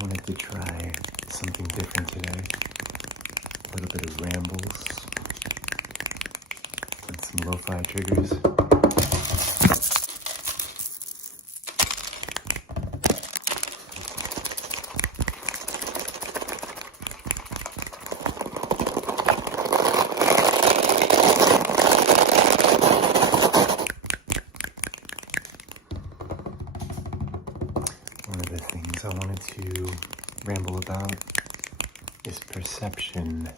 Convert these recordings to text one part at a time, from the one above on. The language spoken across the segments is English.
wanted to try something different today. A little bit of Rambles and some Lo-Fi triggers. One of the things I wanted to ramble about is perception.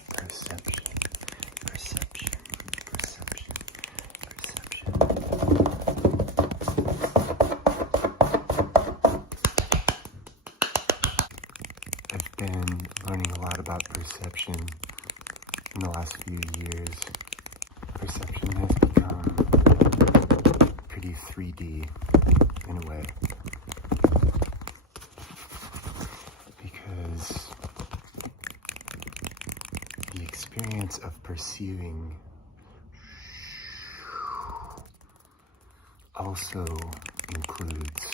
I've been learning a lot about perception in the last few years. Perception has become pretty 3D in a way. Because the experience of perceiving also includes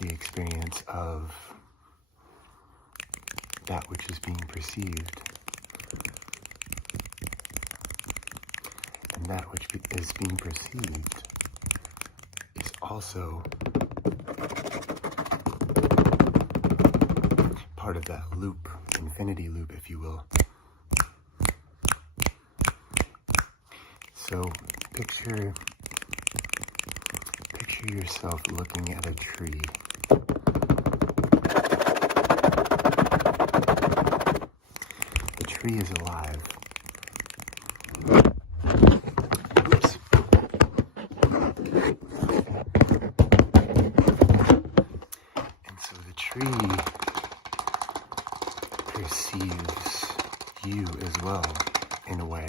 the experience of that which is being perceived. And that which is being perceived is also part of that loop, infinity loop, if you will. So picture yourself looking at a tree. The tree is alive. Oops. And so the tree perceives you as well, in a way.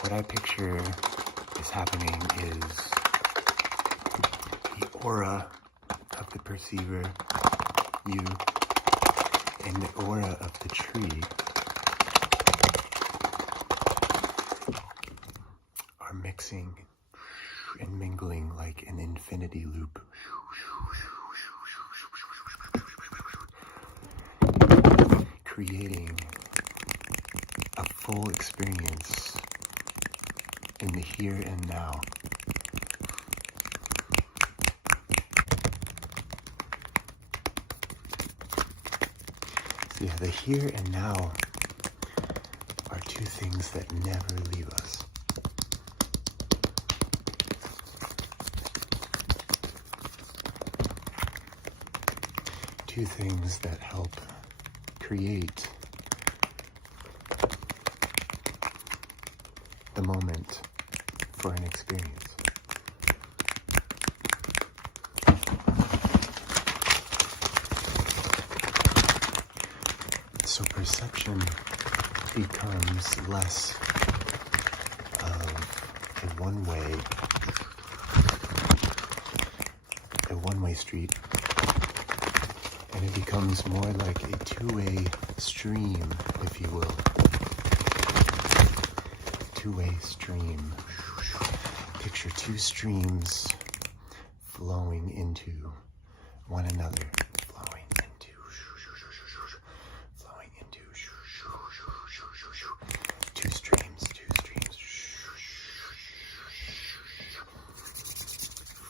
What I picture is happening is the aura of the perceiver, you, and the aura of the tree are mixing and mingling like an infinity loop. Creating a full experience in the here and now. So yeah, the here and now are two things that never leave us. Two things that help create the moment for an experience. So perception becomes less of a one-way street, and it becomes more like a two-way stream, if you will. Two-way stream. Picture two streams flowing into one another. Two streams.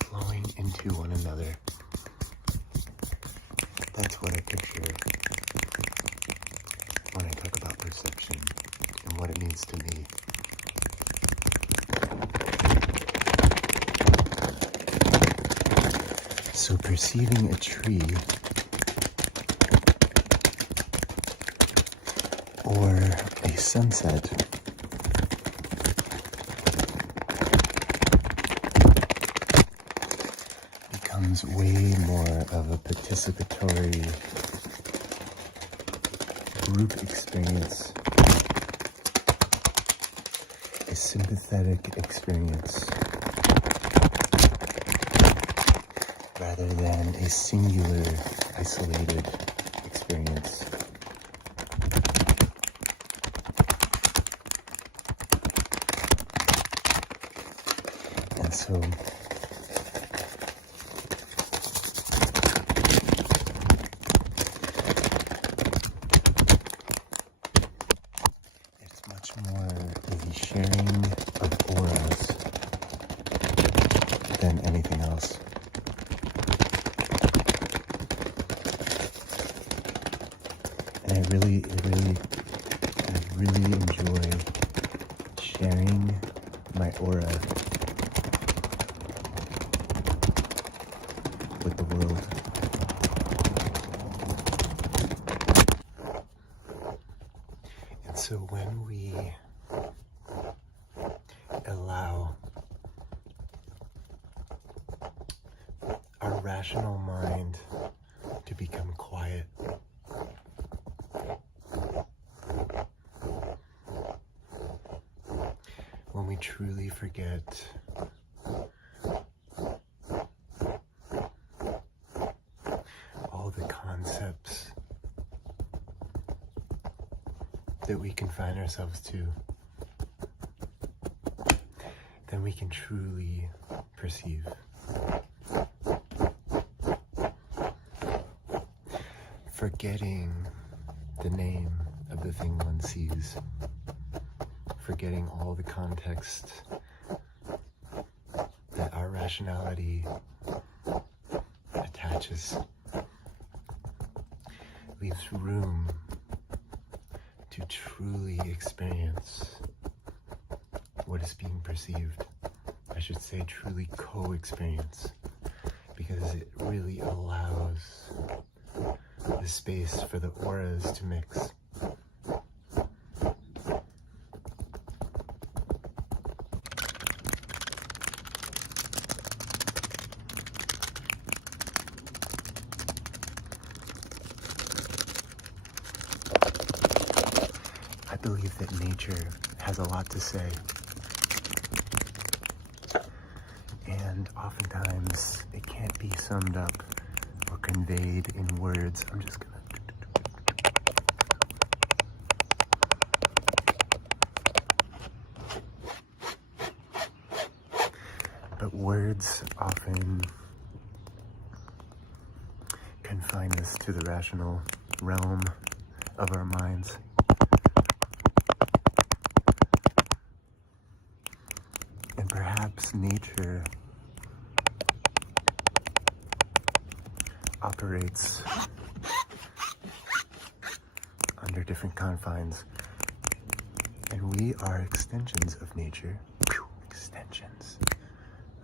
Flowing into one another. That's what I picture when I talk about perception and what it means to me. So perceiving a tree or a sunset becomes way more of a participatory group experience, a sympathetic experience, rather than a singular, isolated experience. And so than anything else. And I really enjoy sharing my aura with the world. And so when we allow our rational mind to become quiet, when we truly forget all the concepts that we confine ourselves to, then we can truly perceive. Forgetting the name of the thing one sees, forgetting all the context that our rationality attaches, leaves room to truly experience what is being perceived. I should say truly co-experience, because it really allows the space for the auras to mix. I believe that nature has a lot to say, and oftentimes it can't be summed up or conveyed in words. I'm just gonna. But words often confine us to the rational realm of our minds. And perhaps nature operates under different confines, and we are extensions of nature. Extensions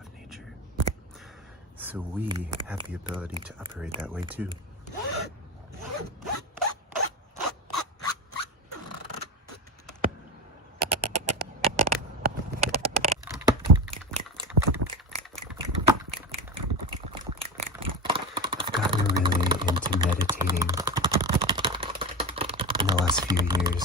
of nature. So we have the ability to operate that way too. Meditating in the last few years.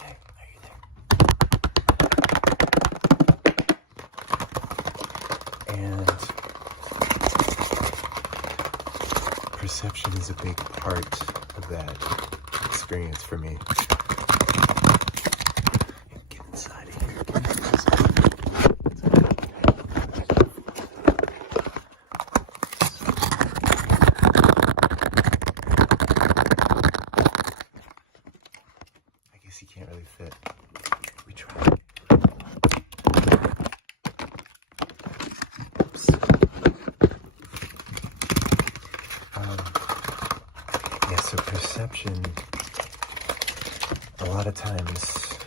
Hey, are you there? And perception is a big part of that experience for me. Get inside of here. He can't really fit. We try. Oops. Yeah, so perception a lot of times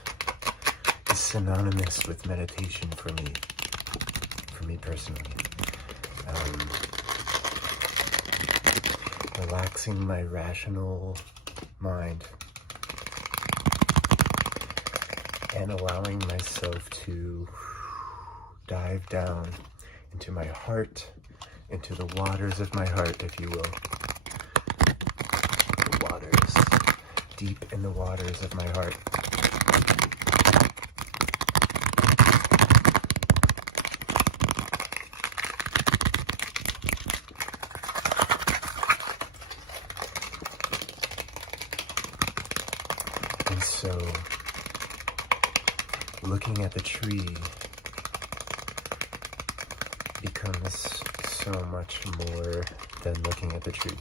is synonymous with meditation for me personally. Relaxing my rational mind and allowing myself to dive down into my heart, into the waters of my heart, if you will. The waters, deep in the waters of my heart. And so, looking at the tree becomes so much more than looking at the tree.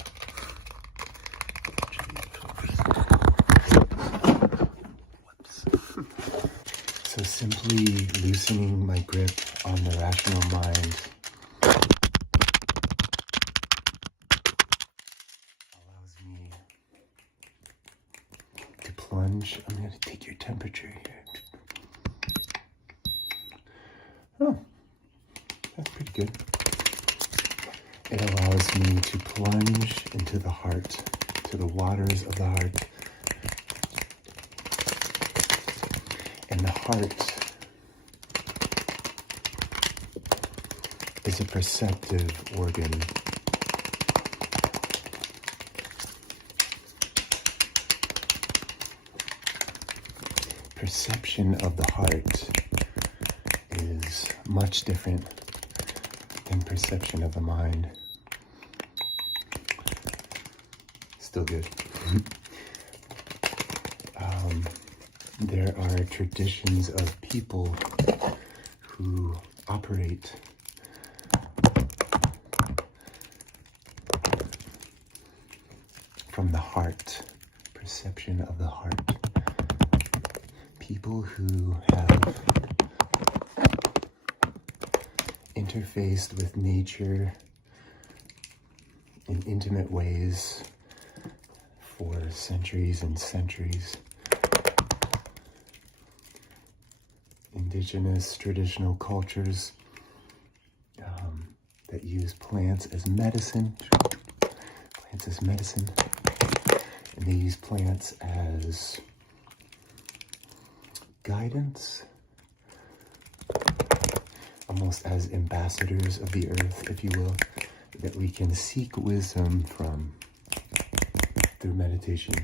Whoops. So simply loosening my grip on the rational mind allows me to plunge. I'm going to take your temperature here. Oh, that's pretty good. It allows me to plunge into the heart, to the waters of the heart. And the heart is a perceptive organ. Perception of the heart is much different than perception of the mind. Still good. There are traditions of people who operate from the heart, perception of the heart. People who have interfaced with nature in intimate ways for centuries and centuries. Indigenous traditional cultures that use plants as medicine. And they use plants as guidance, almost as ambassadors of the earth, if you will, that we can seek wisdom from through meditation,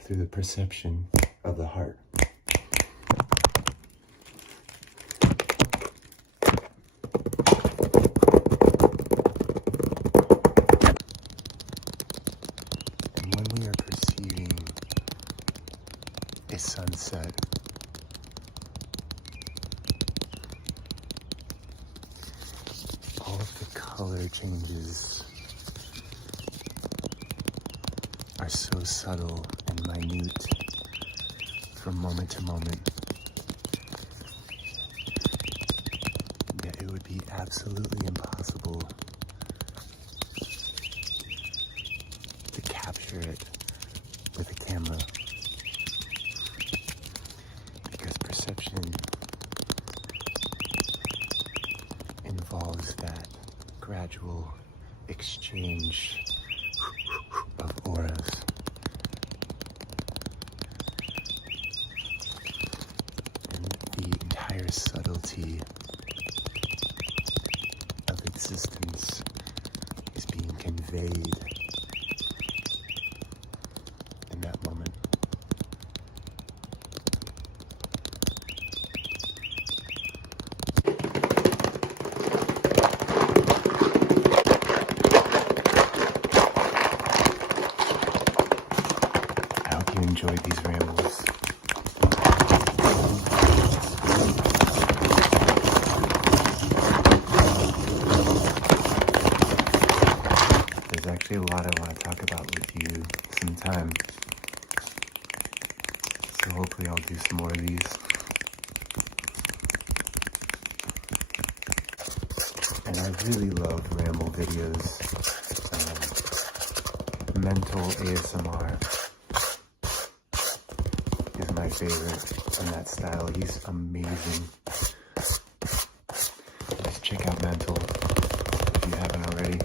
through the perception of the heart. And when we are perceiving a sunset, all of the color changes are so subtle and minute from moment to moment that it would be absolutely impossible to capture it with a camera, because perception involves that gradual exchange of auras. And the entire subtlety of existence is being conveyed in that moment. I hope you enjoyed these rambles. There's actually a lot I want to talk about with you sometime. So hopefully I'll do some more of these. And I really love ramble videos. Mental ASMR is my favorite in that style. He's amazing. Just check out Mental if you haven't already.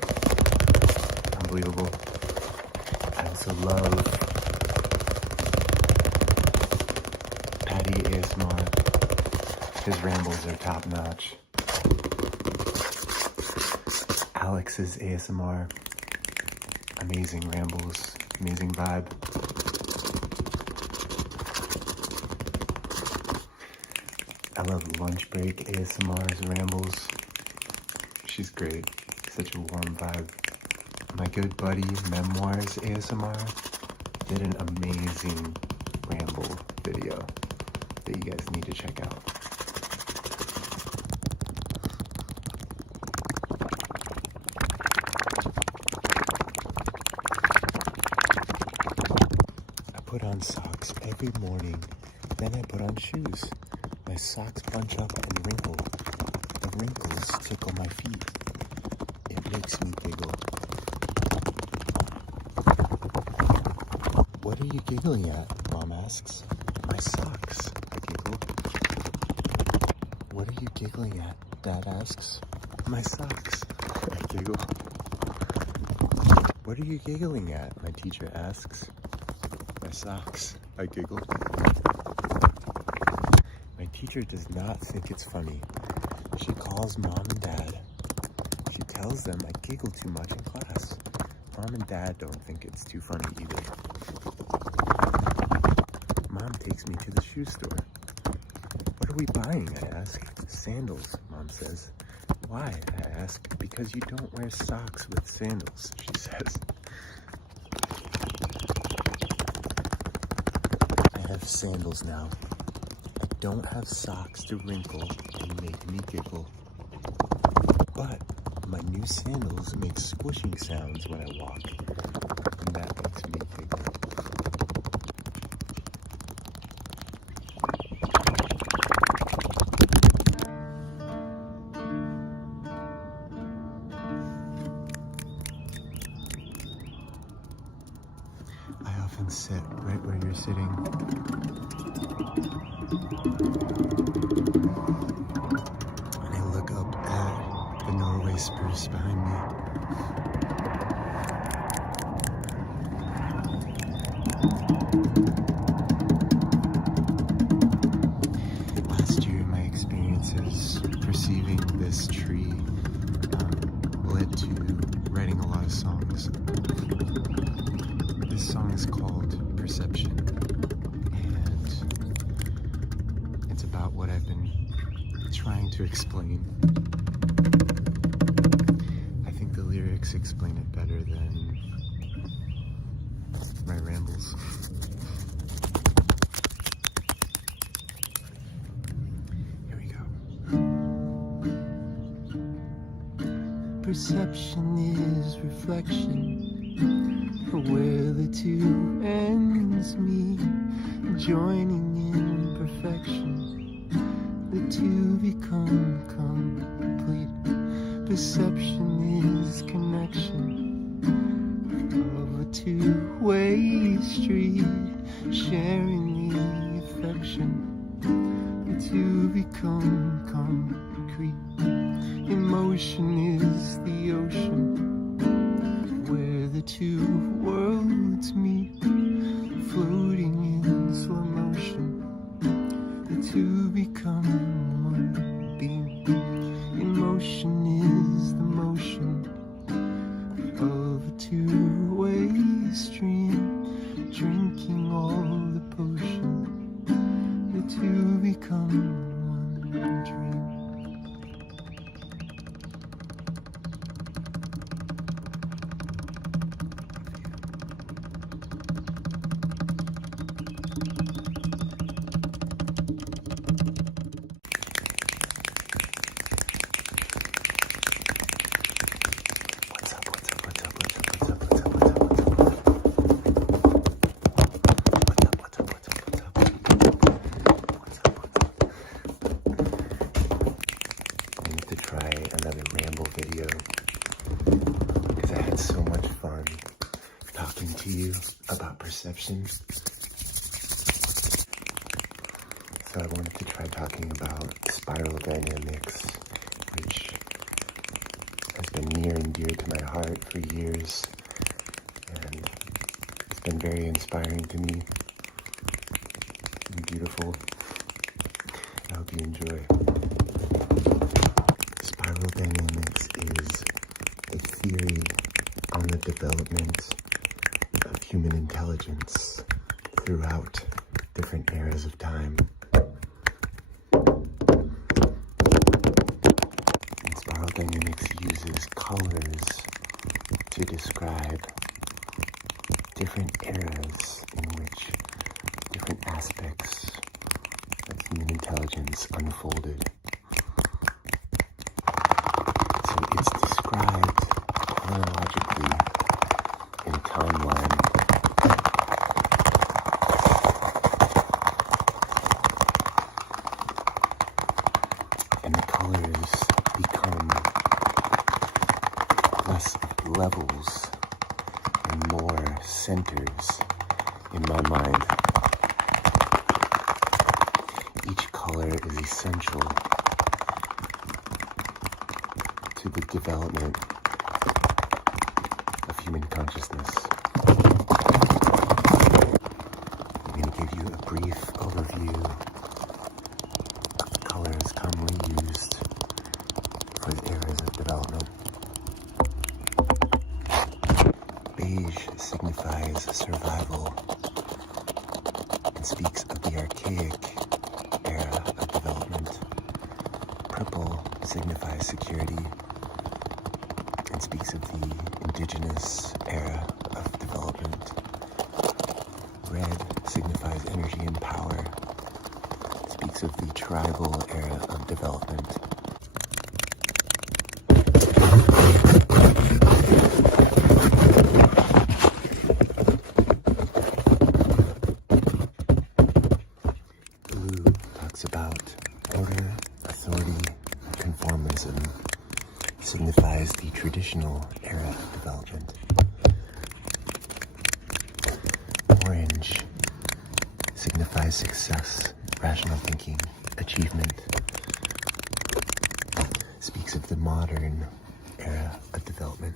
Unbelievable. I also love Patty ASMR. His rambles are top notch. Alex's ASMR. Amazing rambles, amazing vibe. I love Lunch Break ASMR's rambles. She's great, such a warm vibe. My good buddy Memoirs ASMR did an amazing ramble video that you guys need to check out. I put on socks every morning, then I put on shoes. My socks bunch up and wrinkle. The wrinkles tickle my feet. It makes me giggle. What are you giggling at? Mom asks. My socks, I giggle. What are you giggling at? Dad asks. My socks, I giggle. What are you giggling at? My teacher asks. My socks, I giggle. My teacher does not think it's funny. She calls Mom and Dad. She tells them I giggle too much in class. Mom and Dad don't think it's too funny either. Mom takes me to the shoe store. What are we buying? I ask. Sandals, Mom says. Why? I ask. Because you don't wear socks with sandals, she says. I have sandals now. I don't have socks to wrinkle and make me giggle. But my new sandals make squishing sounds when I walk, and that makes me giggle. I often sit right where you're sitting. And I look up at the Norway spruce behind me. Last year, my experiences perceiving this tree led to writing a lot of songs. This song is called Perception, and it's about what I've been trying to explain. I think the lyrics explain it better than my rambles. Here we go. Perception is reflection, where the two ends meet, joining in perfection. The two become complete. Perception is connection of a two-way street, sharing the affection. The two become concrete. Emotion is the ocean where the two worlds meet, floating in slow motion. The two become one beam. Emotion is the motion of a two-way stream, drinking all the potion. The two become one dream. Another ramble video because I had so much fun talking to you about perception. So I wanted to try talking about spiral dynamics, which has been near and dear to my heart for years, and it's been very inspiring to me and beautiful. I hope you enjoy. Spiral dynamics is a theory on the development of human intelligence throughout different eras of time. And spiral dynamics uses colors to describe different eras in which different aspects of human intelligence unfolded. It's described chronologically in a timeline. and the colors become less levels and more centers in my mind. Each color is essential to the development of human consciousness. I'm going to give you a brief overview of the colors commonly used for the eras of development. Beige signifies survival and speaks of the archaic era of development. Purple signifies security and speaks of the indigenous era of development. Red signifies energy and power. It speaks of the tribal era of development. Blue talks about order, authority, conformism. It signifies the traditional era of development. Orange signifies success, rational thinking, achievement. Speaks of the modern era of development.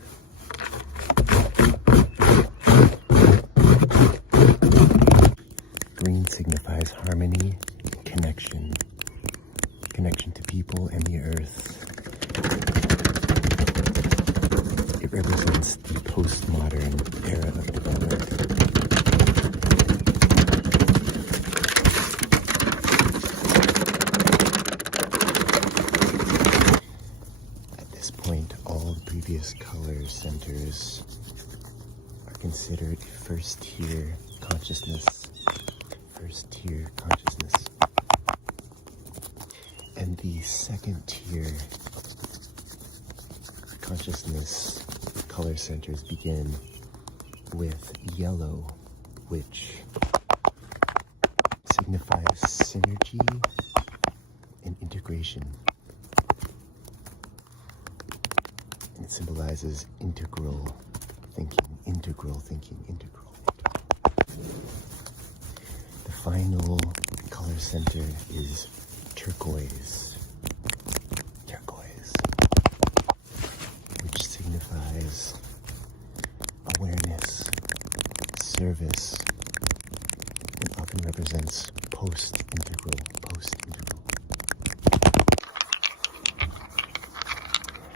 Green signifies harmony, connection to people and the earth. It represents the postmodern era of development. At this point, all the previous color centers are considered first-tier consciousness. First-tier consciousness. And the second-tier consciousness color centers begin with yellow, which signifies synergy and integration. And it symbolizes integral thinking, integral thinking, integral. The final color center is turquoise. Turquoise, which signifies awareness, service, and often represents post-integral.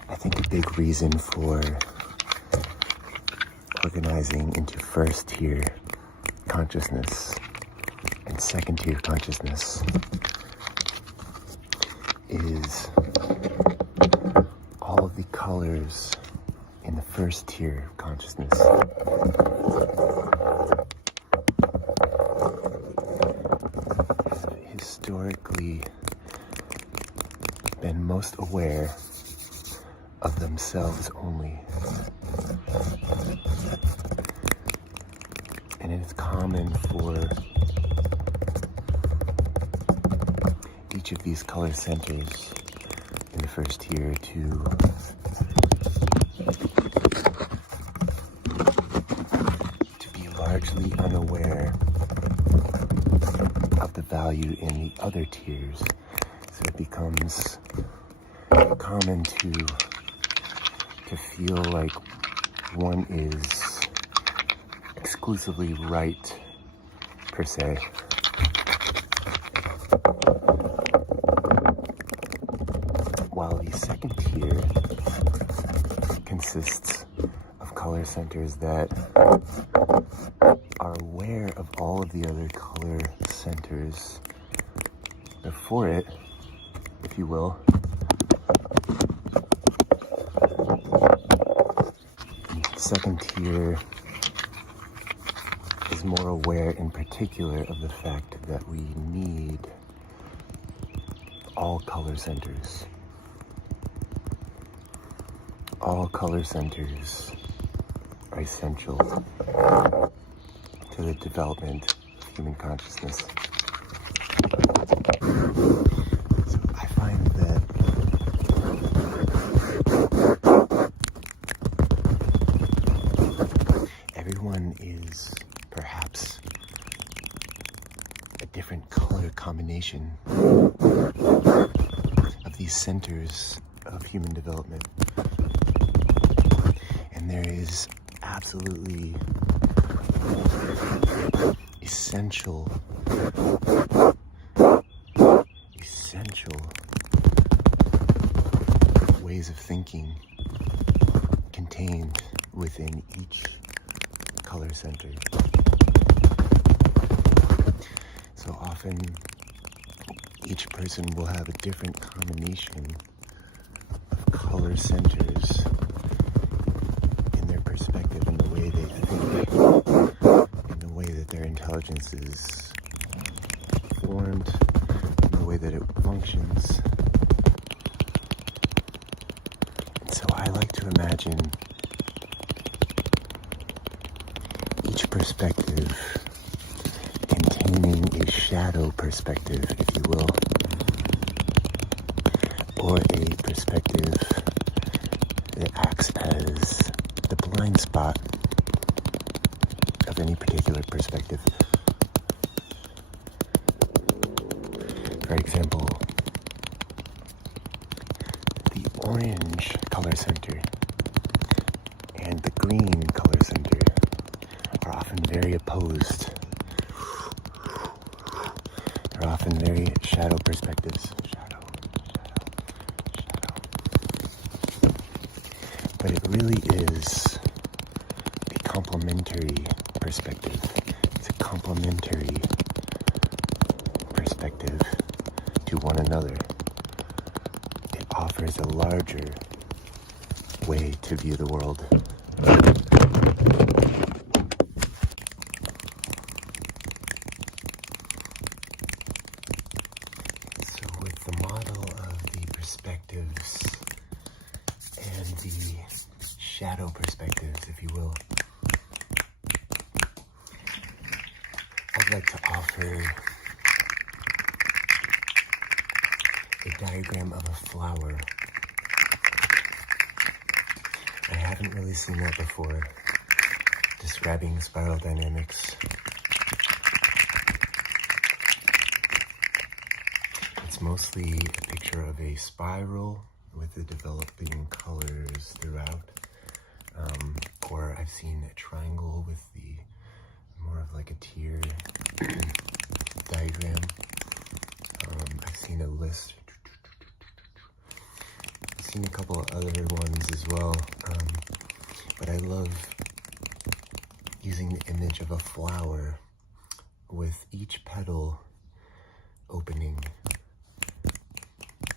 I think a big reason for organizing into first-tier consciousness and second-tier consciousness is all of the colors in the first tier of consciousness have historically been most aware of themselves only. And it is common for each of these color centers in the first tier to be largely unaware of the value in the other tiers. So it becomes common to feel like one is exclusively right, per se. While the second tier consists of color centers that are aware of all of the other color centers before it, if you will. The second tier is more aware in particular of the fact that we need all color centers. All color centers are essential to the development of human consciousness. So I find that combination of these centers of human development. And there is absolutely essential ways of thinking contained within each color center. So often each person will have a different combination of color centers in their perspective, in the way they think, in the way that their intelligence is formed, in the way that it functions. And so I like to imagine each perspective containing a shadow perspective, if you will, or a perspective that acts as the blind spot of any particular perspective. For example, the orange color center and the green color center are often very opposed. They're often very shadow perspectives. Shadow. But it really is a complementary perspective. It's a complementary perspective to one another. It offers a larger way to view the world. So with the model of the perspectives and the shadow perspectives, if you will, I'd like to offer a diagram of a flower. I haven't really seen that before, describing spiral dynamics. It's mostly a picture of a spiral with the developing colors throughout. Or I've seen a triangle with the more of like a tier diagram. I've seen a list. I've seen a couple of other ones as well. But I love using the image of a flower with each petal opening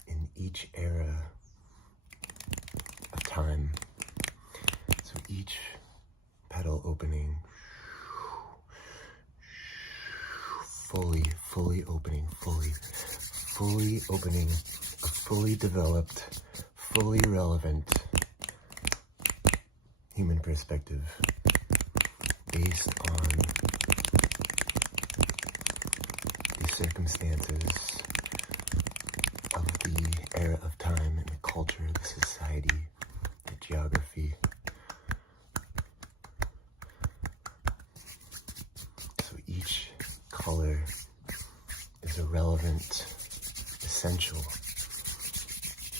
in each era of time. So each petal opening, fully opening, fully opening, a fully developed, fully relevant human perspective based on the circumstances of the era of time and the culture, the society, the geography. So each color is a relevant, essential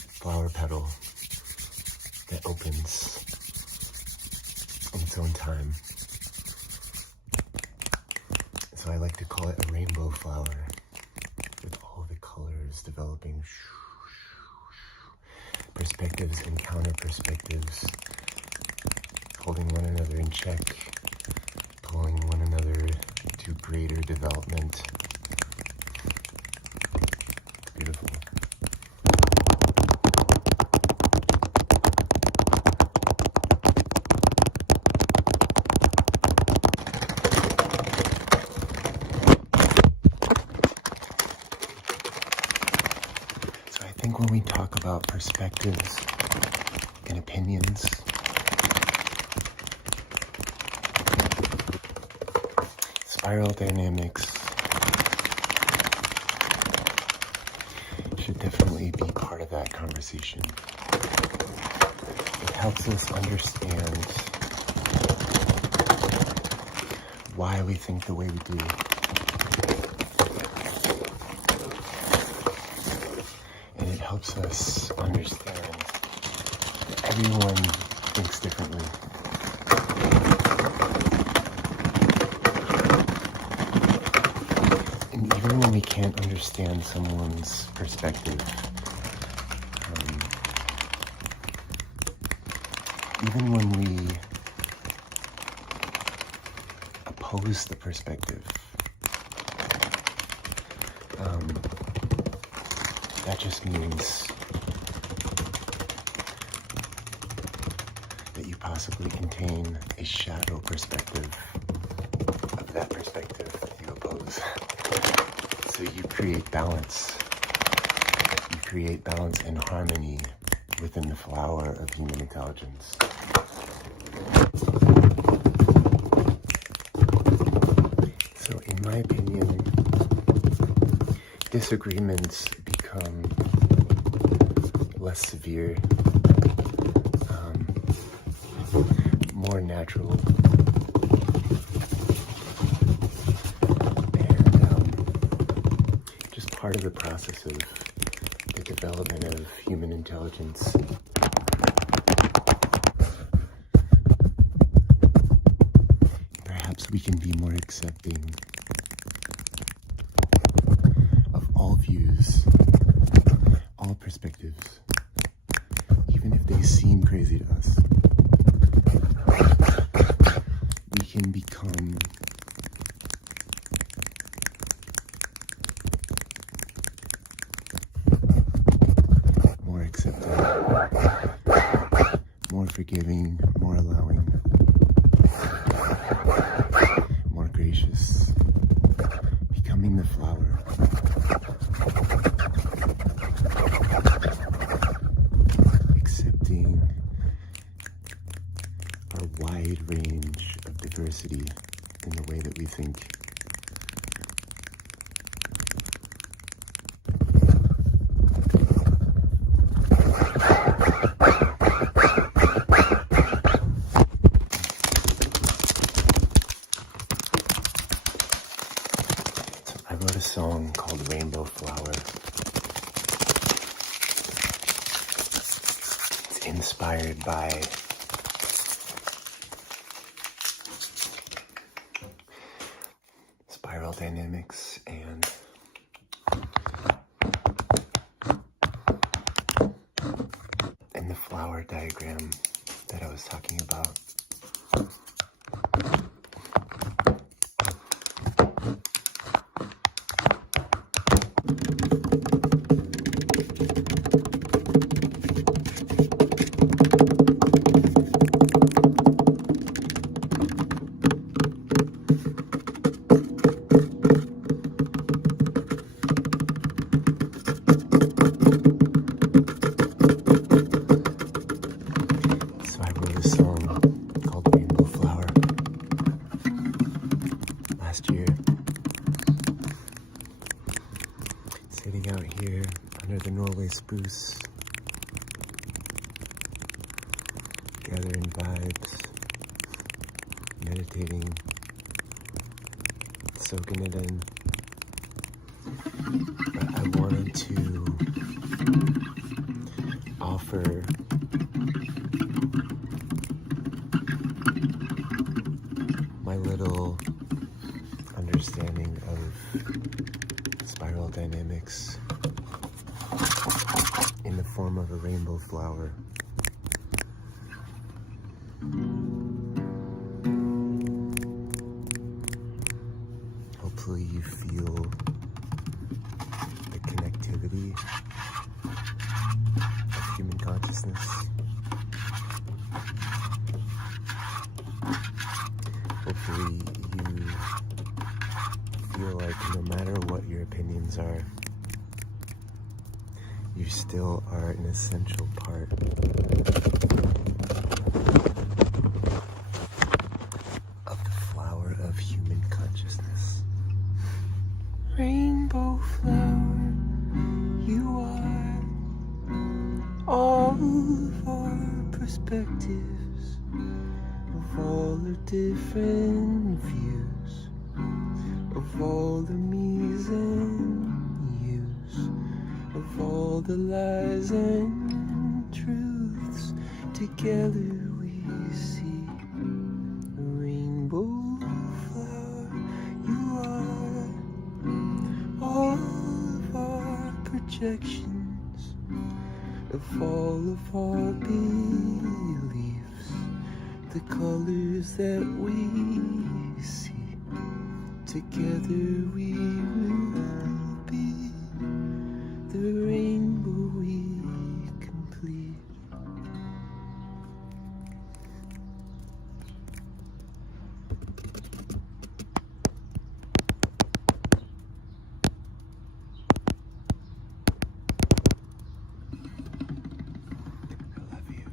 flower petal that opens in its own time. So I like to call it a rainbow flower, with all the colors developing, perspectives and counter perspectives, holding one another in check, pulling one another to greater development. It's beautiful. I think when we talk about perspectives and opinions, spiral dynamics should definitely be part of that conversation. It helps us understand why we think the way we do. helps us understand that everyone thinks differently. And even when we can't understand someone's perspective, even when we oppose the perspective, that just means that you possibly contain a shadow perspective of that perspective that you oppose. So you create balance. You create balance and harmony within the flower of human intelligence. So in my opinion, disagreements become less severe, more natural, and just part of the process of the development of human intelligence. Perhaps we can be more accepting of all views, all perspectives, even if they seem crazy to us. We can become more accepting, more forgiving, more allowing, more gracious, becoming the flower. Accepting our wide range of diversity in the way that we think. I wrote a song called Rainbow Flower. It's inspired by spiral dynamics and the flower diagram that I was talking about. Sitting out here under the Norway spruce, gathering vibes, meditating, soaking it in. But I wanted to offer my little understanding of spiral dynamics in the form of a rainbow flower. Hopefully you feel the connectivity of human consciousness. Hopefully you feel like no matter what your opinions are, you still are an essential part of the flower of human consciousness. Rainbow flower, you are all of our perspectives, of all the different views, of all the me's and you's, of all the lies and truths. Together we see a rainbow flower. You are all of our projections of all of our beliefs, the colors that we see. Together we will be the rainbow we complete. I love you.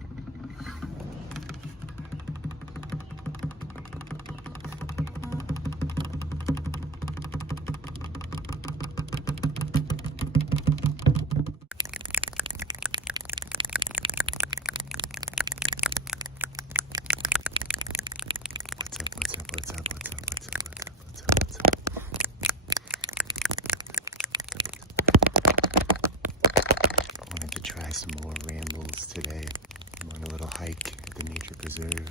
What's up? I wanted to try some more rambles today. I'm on a little hike at the nature preserve.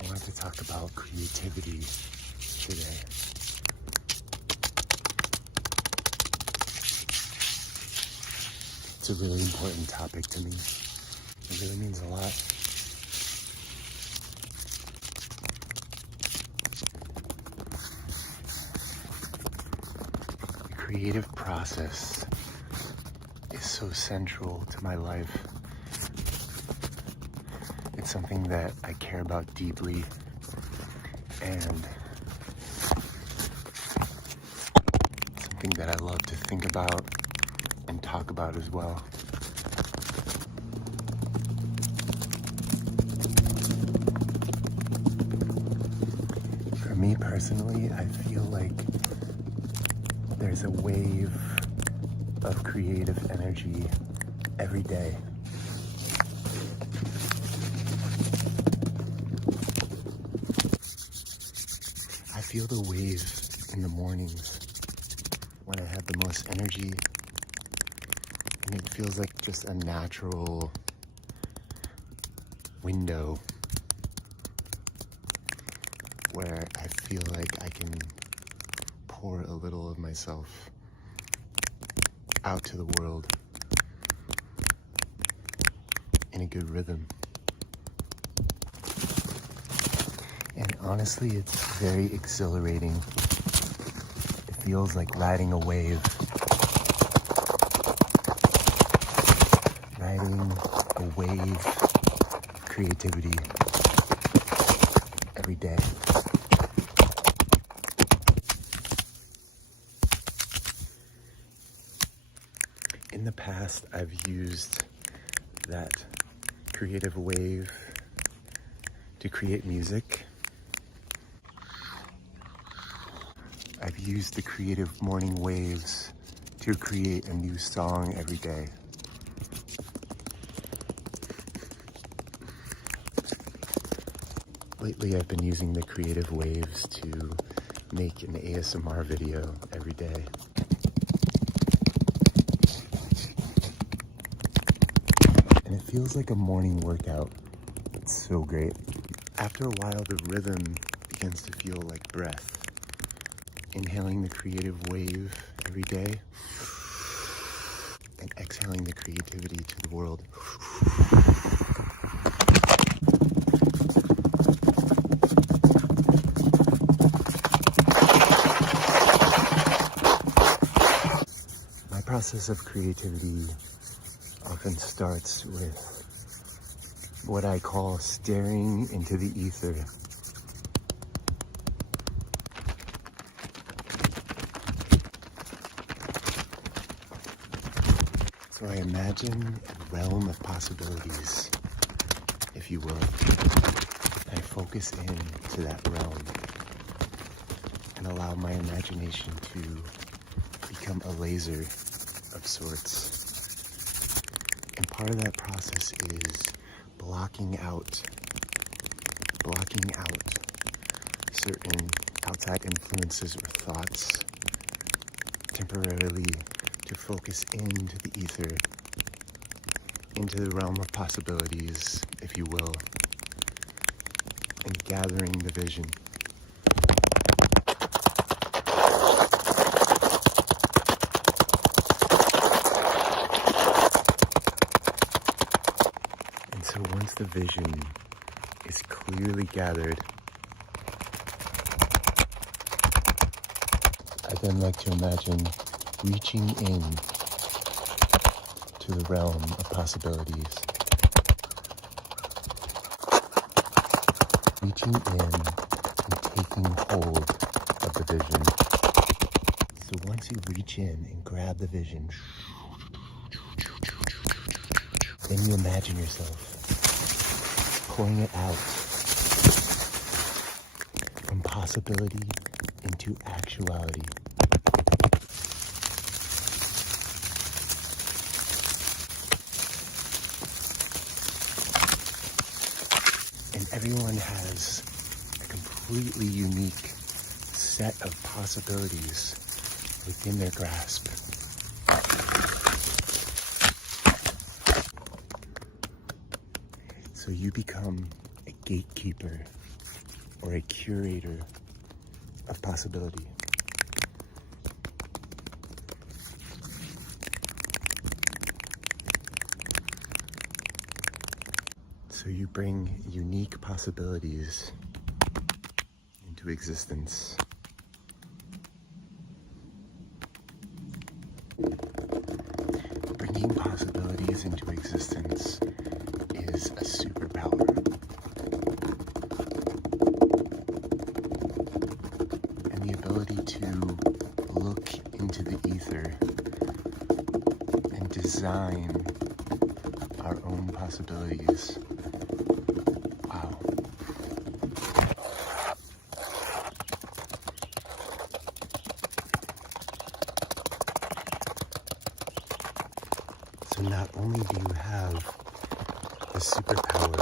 I wanted to talk about creativity today. It's a really important topic to me. It really means a lot. The creative process is so central to my life. It's something that I care about deeply, and something that I love to think about and talk about as well. For me personally, I feel like there's a wave of creative energy every day. I feel the wave in the mornings when I have the most energy, and it feels like just a natural window where I feel like I can pour a little of myself out to the world in a good rhythm. And honestly, it's very exhilarating. It feels like riding a wave. Riding a wave of creativity every day. In the past, I've used that creative wave to create music. I've used the creative morning waves to create a new song every day. Lately, I've been using the creative waves to make an ASMR video every day. And it feels like a morning workout. It's so great. After a while, the rhythm begins to feel like breath. Inhaling the creative wave every day and exhaling the creativity to the world. My process of creativity often starts with what I call staring into the ether. So I imagine a realm of possibilities, if you will. I focus into that realm and allow my imagination to become a laser of sorts. And part of that process is blocking out certain outside influences or thoughts temporarily to focus into the ether, into the realm of possibilities, if you will, and gathering the vision. And so once the vision is clearly gathered, I then like to imagine reaching in to the realm of possibilities. Reaching in and taking hold of the vision. So once you reach in and grab the vision, then you imagine yourself pulling it out from possibility into actuality. And everyone has a completely unique set of possibilities within their grasp. So you become a gatekeeper or a curator of possibility. So you bring unique possibilities into existence. Bringing possibilities into existence is a superpower. And the ability to look into the ether and design our own possibilities. Wow. So not only do you have the superpower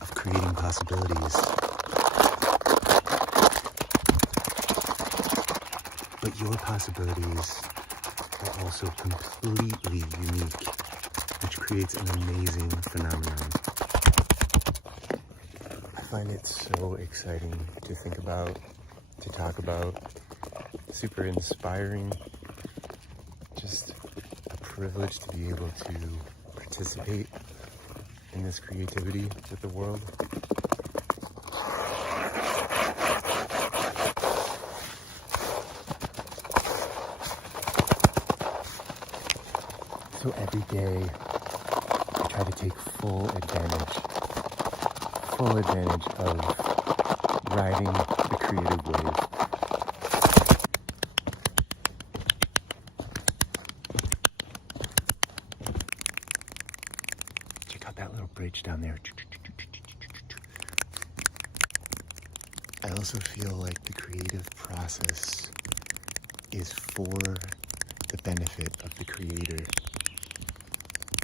of creating possibilities, but your possibilities are also completely unique, which creates an amazing phenomenon. I find it so exciting to think about, to talk about, super inspiring, just a privilege to be able to participate in this creativity with the world. So every day, I try to take full advantage of riding the creative wave. Check out that little bridge down there. I also feel like the creative process is for the benefit of the creator,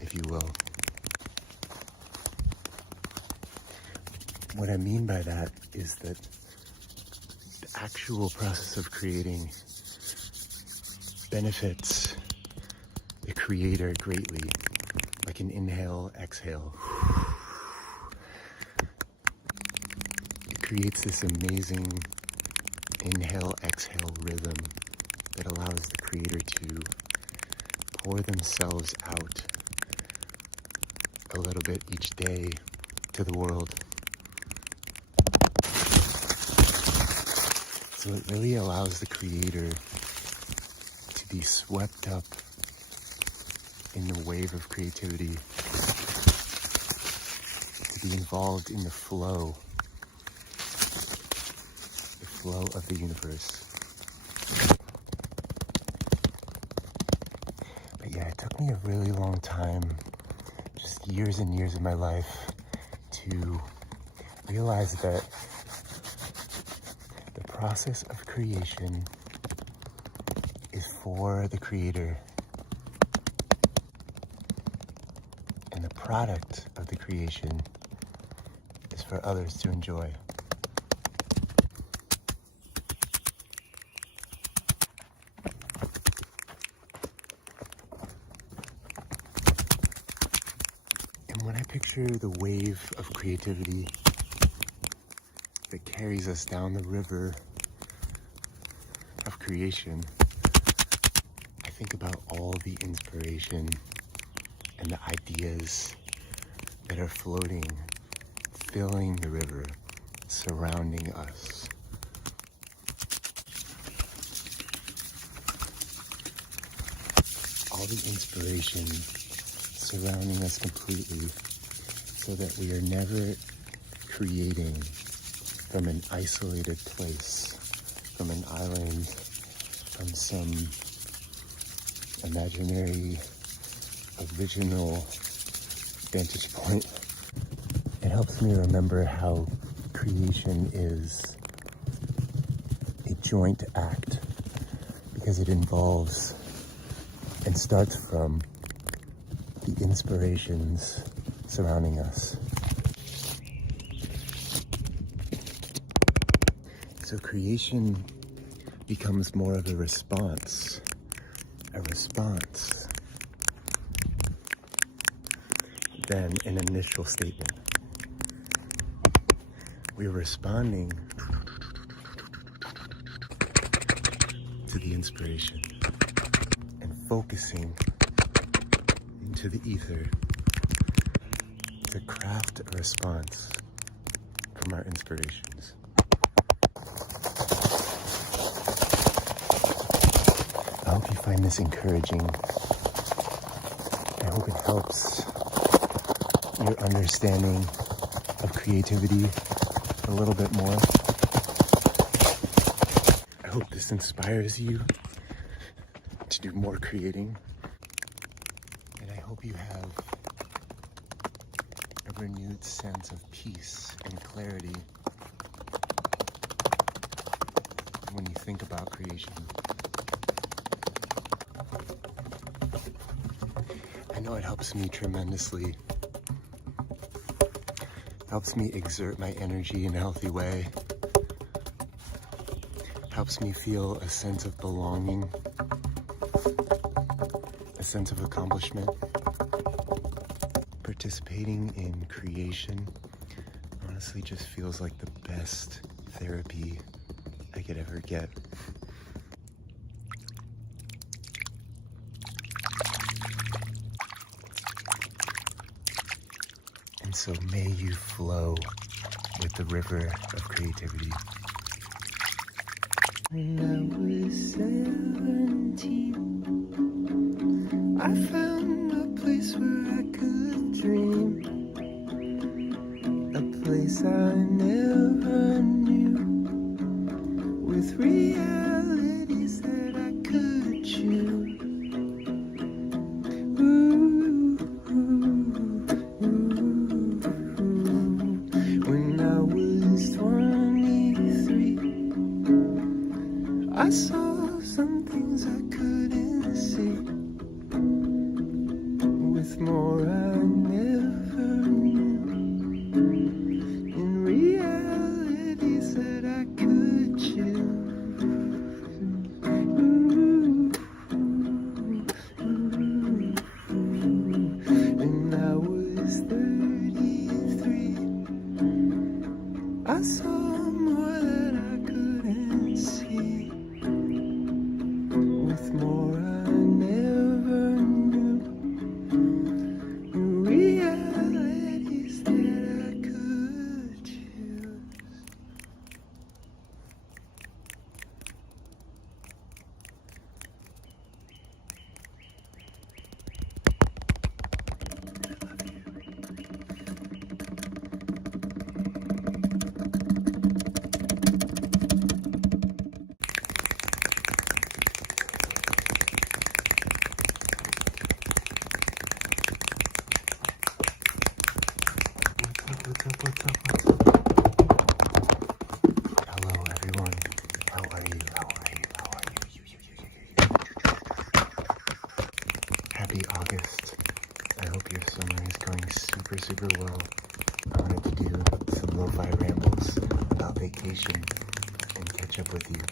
if you will. What I mean by that is that the actual process of creating benefits the creator greatly, like an inhale, exhale. It creates this amazing inhale, exhale rhythm that allows the creator to pour themselves out a little bit each day to the world. So it really allows the creator to be swept up in the wave of creativity, to be involved in the flow of the universe. But yeah, it took me a really long time, just years and years of my life, to realize that the process of creation is for the creator, and the product of the creation is for others to enjoy. picture the wave of creativity that carries us down the river of creation, I think about all the inspiration and the ideas that are floating, filling the river, surrounding us. All the inspiration surrounding us completely, so that we are never creating from an isolated place, from an island, from some imaginary, original vantage point. It helps me remember how creation is a joint act, because it involves and starts from the inspirations surrounding us. So creation becomes more of a response than an initial statement. We're responding to the inspiration and focusing into the ether to craft a response from our inspirations. I hope you find this encouraging. I hope it helps your understanding of creativity a little bit more. I hope this inspires you to do more creating. And I hope you have a renewed sense of peace and clarity when you think about creation. I know it helps me tremendously. Helps me exert my energy in a healthy way. Helps me feel a sense of belonging, a sense of accomplishment. Participating in creation honestly just feels like the best therapy I could ever get. And so may you flow with the river of creativity. When I was 17, I found a place where I could dream, a place I never knew, with realities that I could choose. When I was 23, I saw some things I couldn't see, with more I never knew, in realities that I could choose. When I was 33, I saw more that I couldn't see, with more I never knew, in realities that I could choose. What's up? Hello, everyone. How are you? Happy August. I hope your summer is going super well. I wanted to do some Lofi rambles about vacation and catch up with you.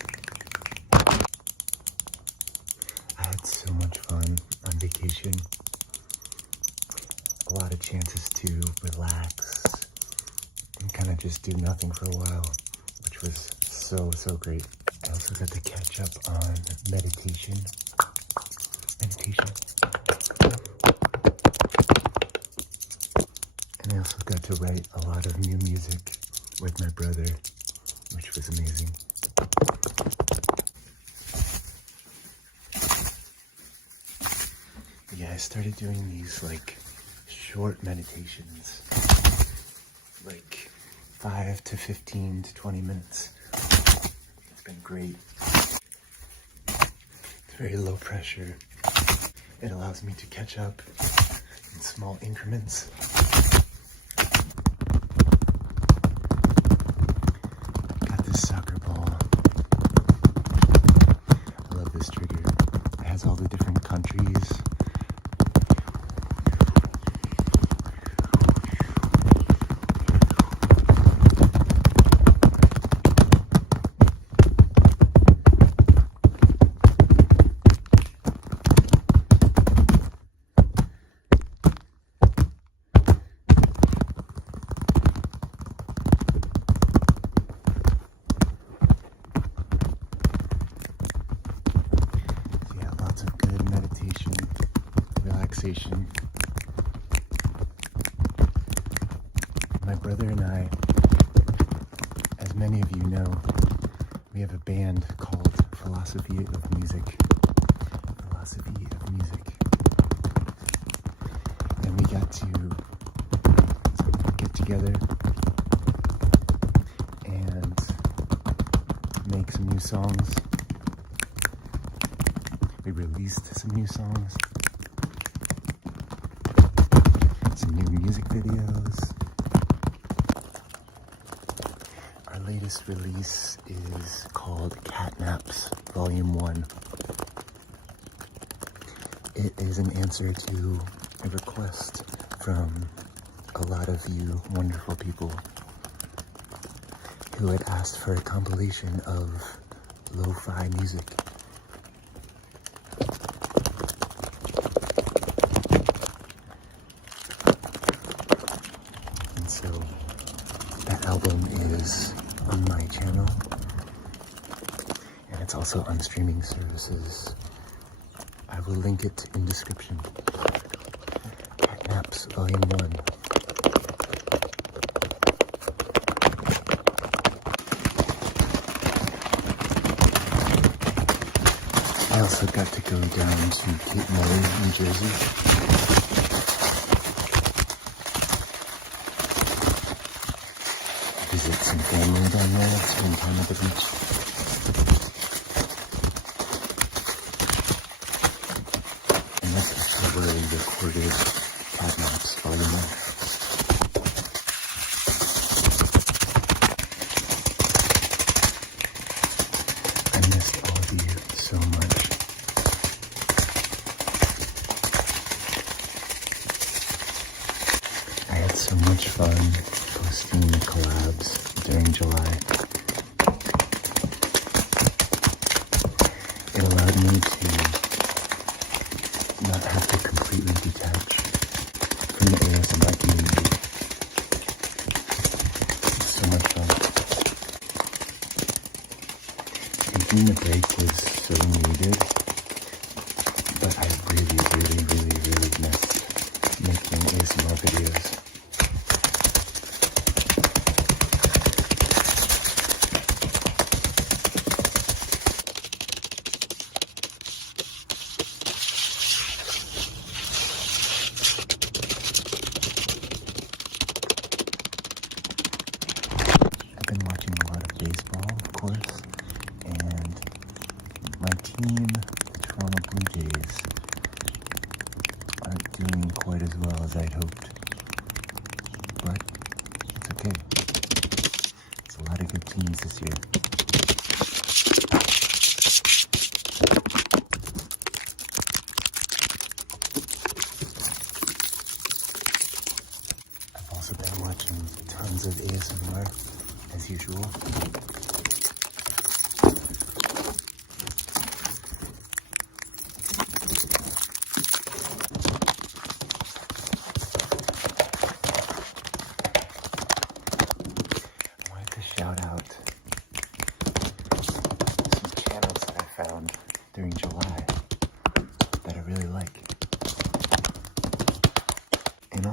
I had so much fun on vacation. a lot of chances to relax and kind of just do nothing for a while, which was so great. I also got to catch up on meditation. And I also got to write a lot of new music with my brother, which was amazing. Yeah, I started doing these like short meditations, like 5 to 15 to 20 minutes. It's been great. It's very low pressure. It allows me to catch up in small increments. Got this soccer ball. I love this trigger. It has all the different countries. Relaxation. My brother and I, as many of you know, we have a band called Philosophy of Music. Philosophy of Music. And we got to get together and make some new songs. We released some new songs. Some new music videos. Our latest release is called Catnaps Volume 1. It is an answer to a request from a lot of you wonderful people who had asked for a compilation of lo-fi music. So that album is on my channel, and it's also on streaming services. I will link it in description. Catnaps Volume 1. I also got to go down to Cape May, New Jersey. Visit some family down there, spend time at the beach. And this is where we recorded Catnaps Volume 1. I missed all of you so much. I had so much fun posting the collabs during July. It allowed me to not have to completely detach from the ASMR community. It's so much fun. Taking the break was so needed, but I really missed making ASMR videos. Baseball, of course, and my team, the Toronto Blue Jays, aren't doing quite as well as I'd hoped, but it's okay. It's a lot of good teams this year. I've also been watching tons of ASMR, as usual.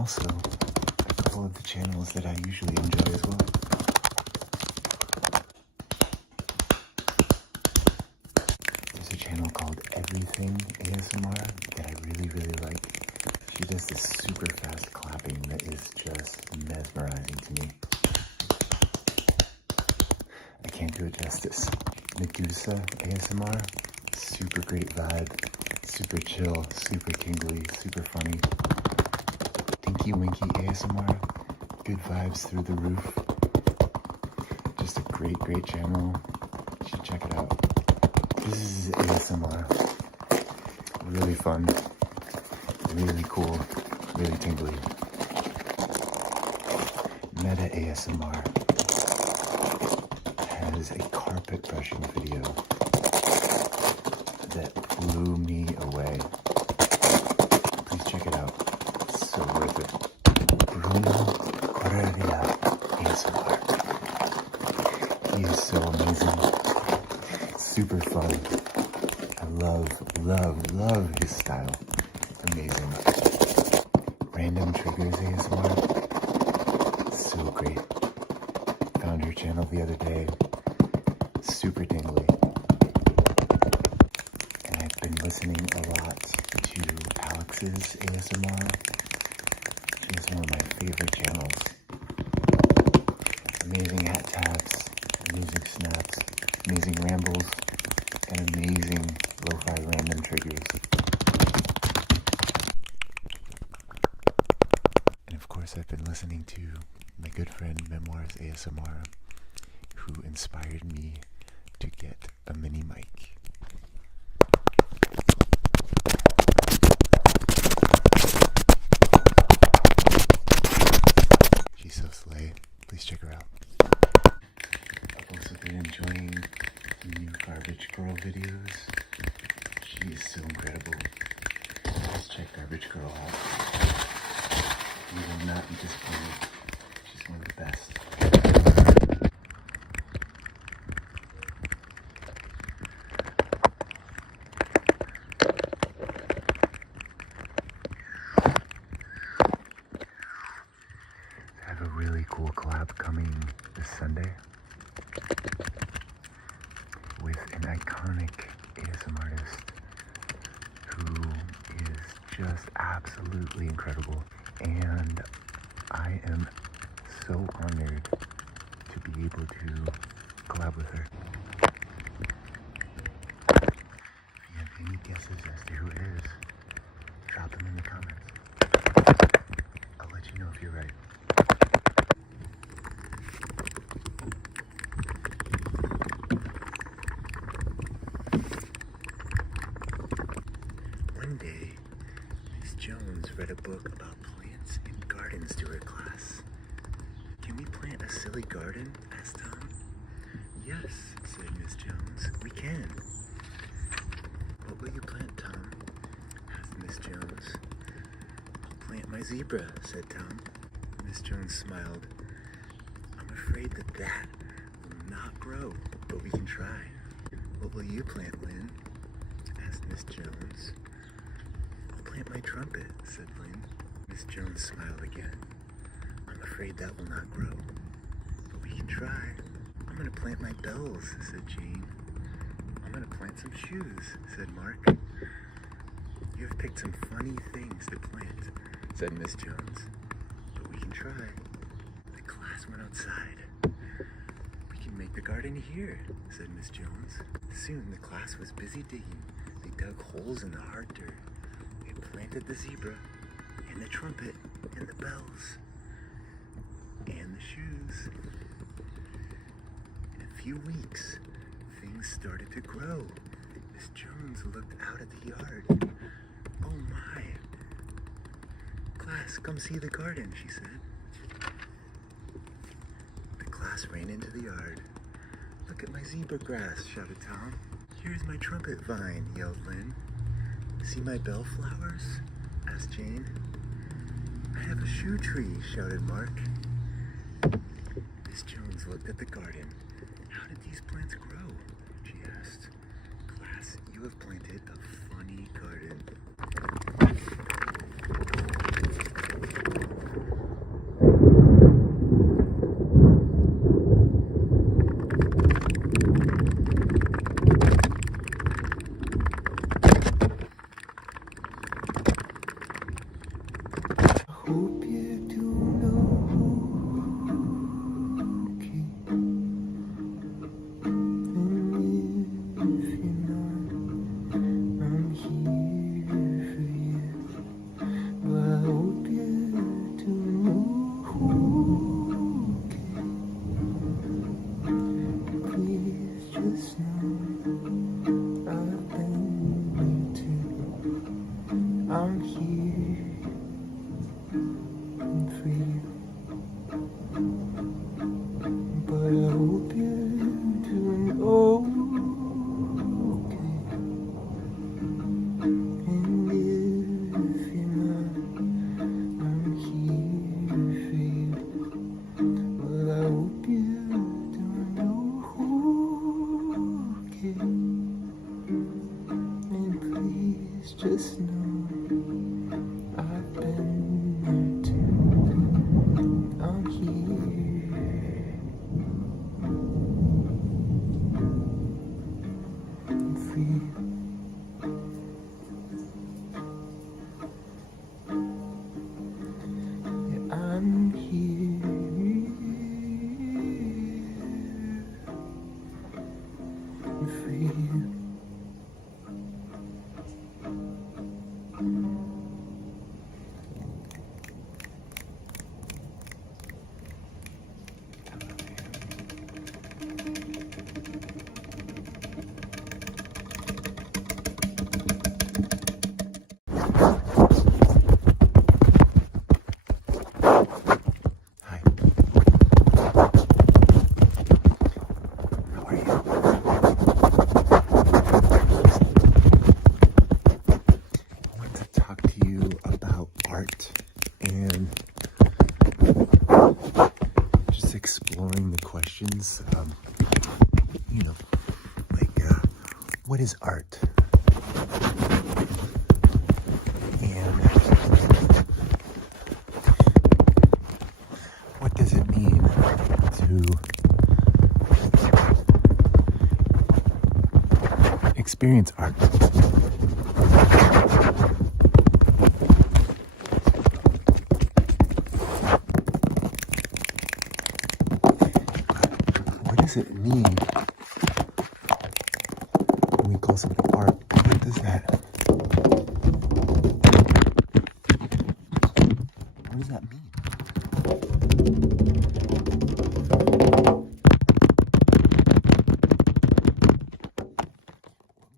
also a couple of the channels that I usually enjoy as well. There's a channel called Everything ASMR that I really, really like. She does this super fast clapping that is just mesmerizing to me. I can't do it justice. Medusa ASMR, super great vibe, super chill, super tingly, super funny. Dinky Winky ASMR, good vibes through the roof. Just a great, great channel. You should check it out. This is ASMR. Really fun, really cool, really tingly. Meta ASMR has a carpet brushing video that blew me away. Please check it out. It's so worth it. Bruno Correria ASMR. He is so amazing. Super fun. I love his style. Amazing. Random Triggers ASMR. So great. Found her channel the other day. Super tingly. And I've been listening a lot to Alex's ASMR. She has one of my favorite channels. Amazing hat taps, amazing snaps, amazing rambles, and amazing lo-fi random triggers. And of course I've been listening to my good friend Memoirs ASMR, who inspired me to get a mini mic. She's so slay. Please check her out. I've also been enjoying the new Garbage Girl videos. She is so incredible. Just check Garbage Girl out. You will not be disappointed. She's one of the best. I have a really cool collab coming this Sunday with an iconic ASMR artist who is just absolutely incredible. And I am so honored to be able to collab with her. If you have any guesses as to who it is, drop them in the comments. I'll let you know if you're right. One day, Miss Jones read a book about plants and gardens to her class. Can we plant a silly garden? Asked Tom. Yes, said Miss Jones, we can. What will you plant, Tom? Asked Miss Jones. I'll plant my zebra, said Tom. Miss Jones smiled. I'm afraid that will not grow, but we can try. What will you plant, Lynn? Asked Miss Jones. I'll plant my trumpet, said Lynn. Miss Jones smiled again. I'm afraid that will not grow, but we can try. I'm gonna plant my bells, said Jane. I'm gonna plant some shoes, said Mark. You have picked some funny things to plant, said Miss Jones. But we can try. The class went outside. We can make the garden here, said Miss Jones. Soon the class was busy digging. They dug holes in the hard dirt. They planted the zebra, and the trumpet, and the bells, and the shoes. In a few weeks, things started to grow. Miss Jones looked out at the yard. Oh my. Class, come see the garden, she said. The class ran into the yard. Look at my zebra grass, shouted Tom. Here's my trumpet vine, yelled Lynn. See my bellflowers? Asked Jane. I have a shoe tree, shouted Mark. Miss Jones looked at the garden. How did these plants grow? She asked. Class, you have planted a funny garden. I've been there too. I'm here and free. But I hope you're doing okay. And if you're not, I'm here for you. Well, I hope you're doing okay. And please just know I've been there too. I'm here and free. Yeah, I'm here and free. Hi. How are you? I want to talk to you about art and just exploring the questions, like, what is art? And what does it mean to experience art? What does it mean when we call something art? What does that mean? What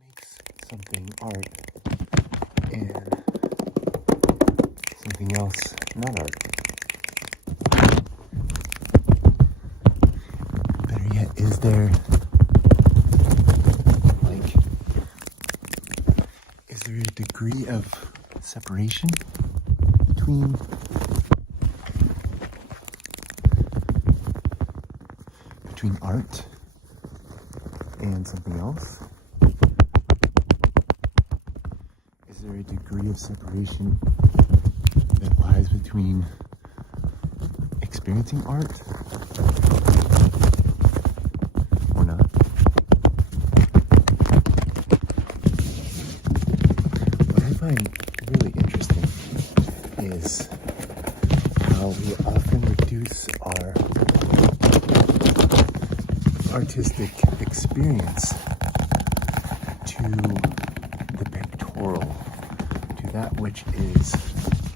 makes something art and something else not art? Better yet, is there a degree of separation between art and something else? Is there a degree of separation that lies between experiencing art or not? What I find really interesting is how we often reduce our artistic experience to the pictorial, to that which is,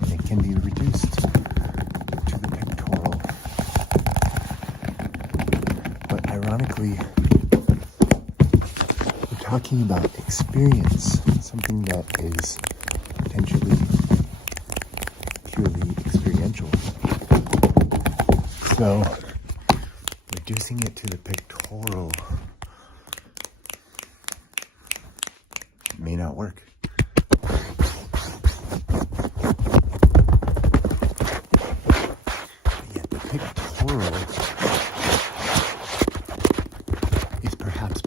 and it can be reduced to the pictorial. But ironically, we're talking about experience, something that is potentially purely experiential. So, reducing it to the pictorial may not work. Yet the pictorial is perhaps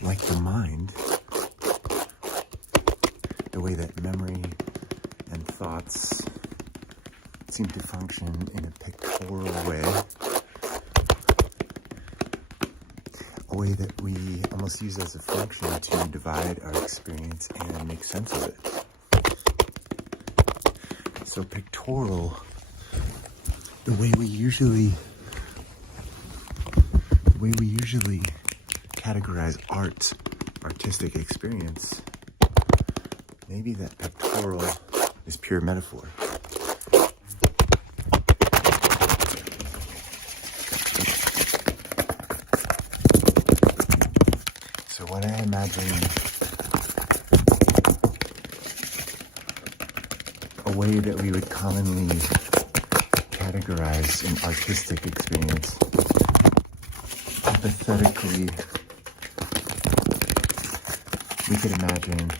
like the mind, the way that memory and thoughts seem to function in a pictorial way, a way that we almost use as a function to divide our experience and make sense of it. So pictorial, the way we usually categorize art, artistic experience, maybe that pictorial is pure metaphor. imagine a way that we would commonly categorize an artistic experience. Hypothetically, we could imagine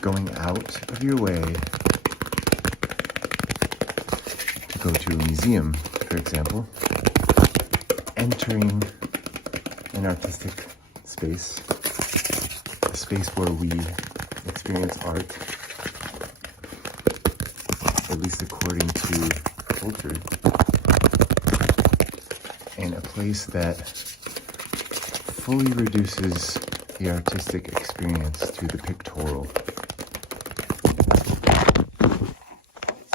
going out of your way to go to a museum, for example, entering an artistic space, a space where we experience art, at least according to culture, and a place that fully reduces the artistic experience to the pictorial.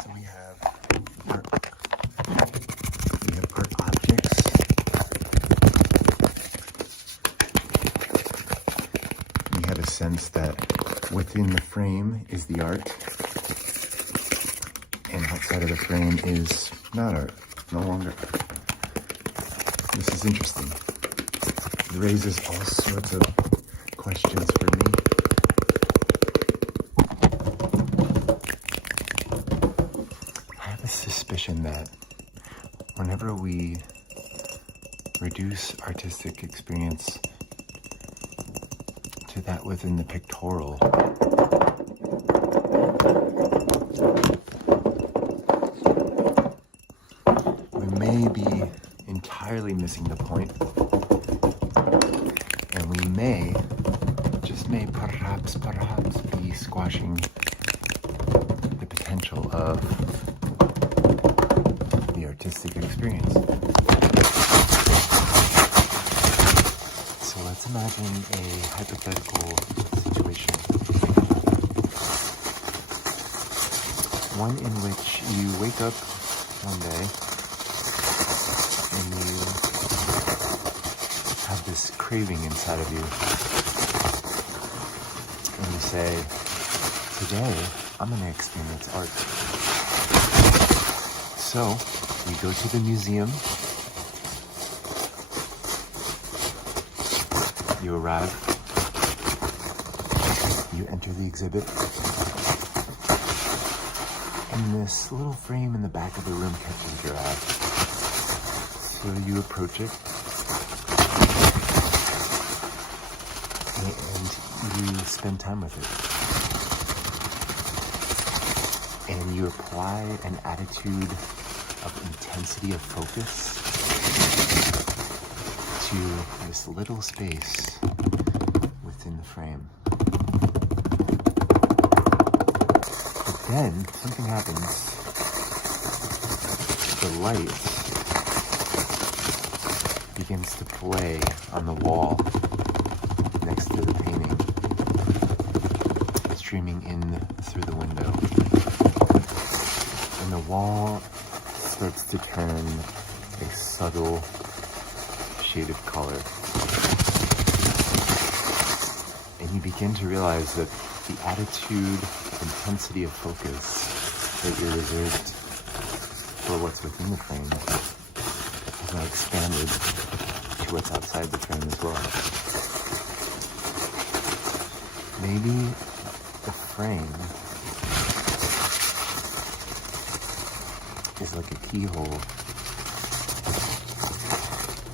So we have art objects. We have a sense that within the frame is the art, and outside of the frame is not art, no longer art. This is interesting. It raises all sorts of questions for me. I have a suspicion that whenever we reduce artistic experience to that within the pictorial, we may be entirely missing the point, and we may, just may, perhaps be squashing the potential of the artistic experience. So let's imagine a hypothetical situation, one in which you wake up one day and you have this craving inside of you, and you say, today I'm going to experience art. So you go to the museum, you arrive, you enter the exhibit, and this little frame in the back of the room catches your eye. So you approach it, and you spend time with it. And you apply an attitude of intensity of focus to this little space within the frame. But then something happens. The light begins to play on the wall next to the painting, streaming in through the window. And the wall starts to turn a subtle shade of color. And you begin to realize that the attitude of intensity of focus that you're reserved for what's within the frame has now expanded to what's outside the frame as well. Maybe the frame is like a keyhole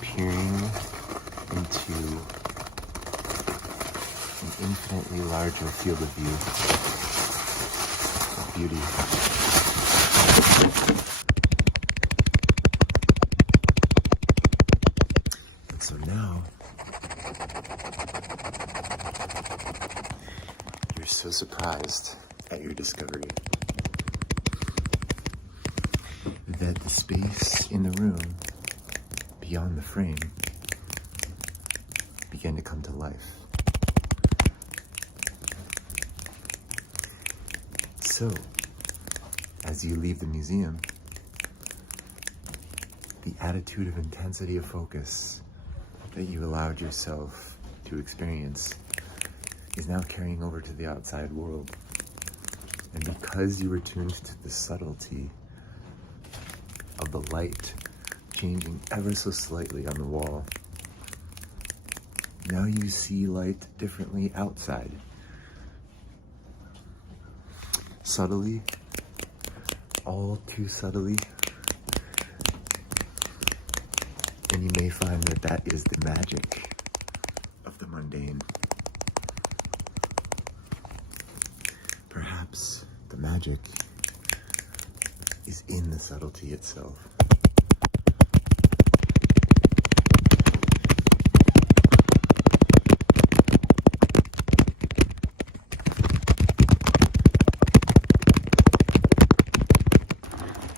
peering into an infinitely larger field of view of beauty. And so now you're so surprised at your discovery that the space in the room beyond the frame began to come to life. So, as you leave the museum, the attitude of intensity of focus that you allowed yourself to experience is now carrying over to the outside world. And because you were tuned to the subtlety of the light changing ever so slightly on the wall, Now you see light differently outside. Subtly, all too subtly. And you may find that that is the magic of the mundane. Perhaps the magic is in the subtlety itself.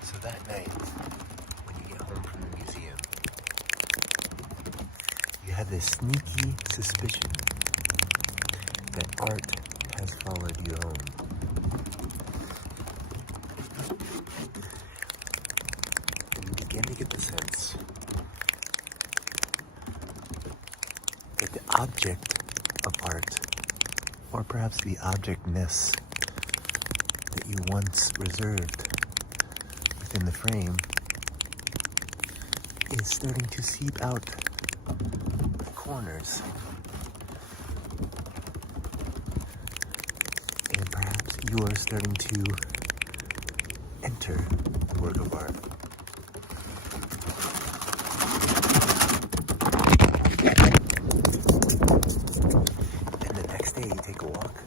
So that night, when you get home from the museum, you have this sneaky suspicion that art has followed you home. And you begin to get the sense that the object of art, or perhaps the objectness that you once reserved within the frame, is starting to seep out the corners. And perhaps you are starting to enter the work of art. And the next day you take a walk.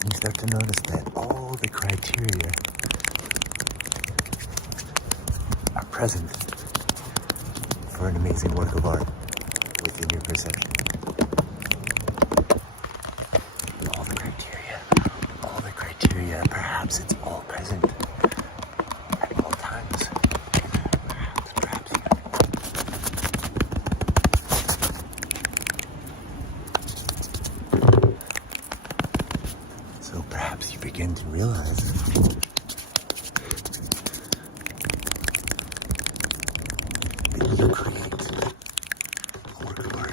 And you start to notice that all the criteria are present for an amazing work of art within your perception. All the criteria, perhaps it's all present at all times. Perhaps so perhaps you begin to realize that you create a work of art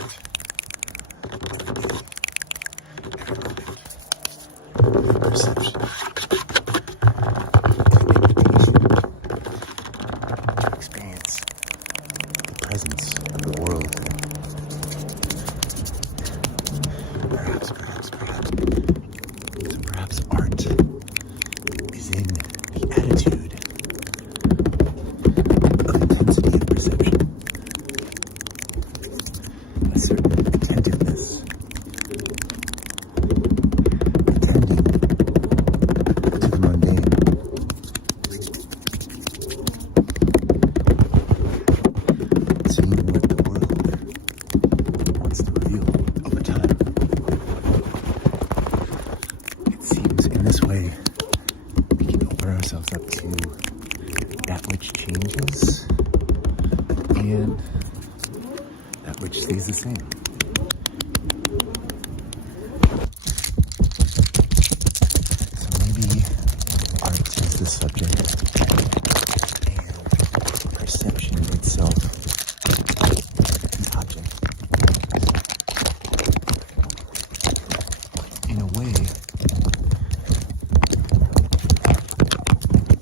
every moment. Perception, to experience the presence of the world. Perhaps. So perhaps art is in the attitude of intensity of perception, a certain attentiveness. Up to that which changes and that which stays the same. So maybe art is the subject and perception itself the object. In a way,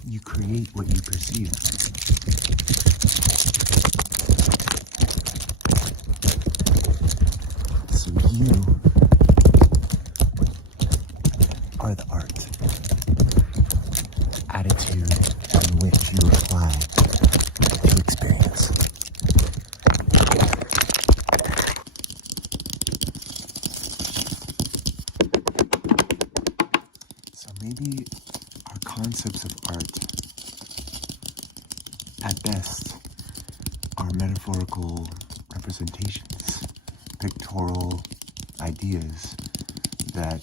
you create what you perceive. So you are the art, attitude in which you apply to experience. So maybe our concepts of art, at best, are metaphorical representations, pictorial ideas that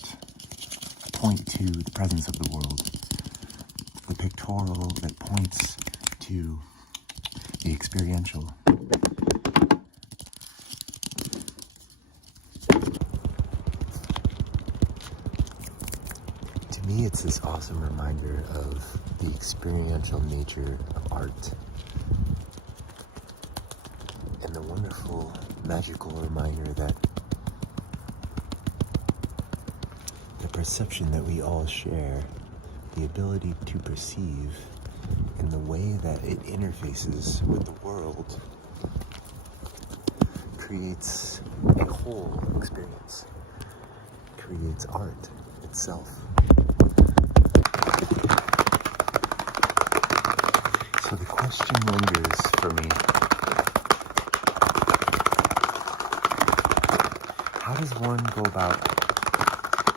point to the presence of the world, the pictorial that points to the experiential. To me, it's this awesome reminder of the experiential nature of art and the wonderful, magical reminder that the perception that we all share, the ability to perceive in the way that it interfaces with the world, creates a whole experience, creates art itself. So the question lingers for me, how does one go about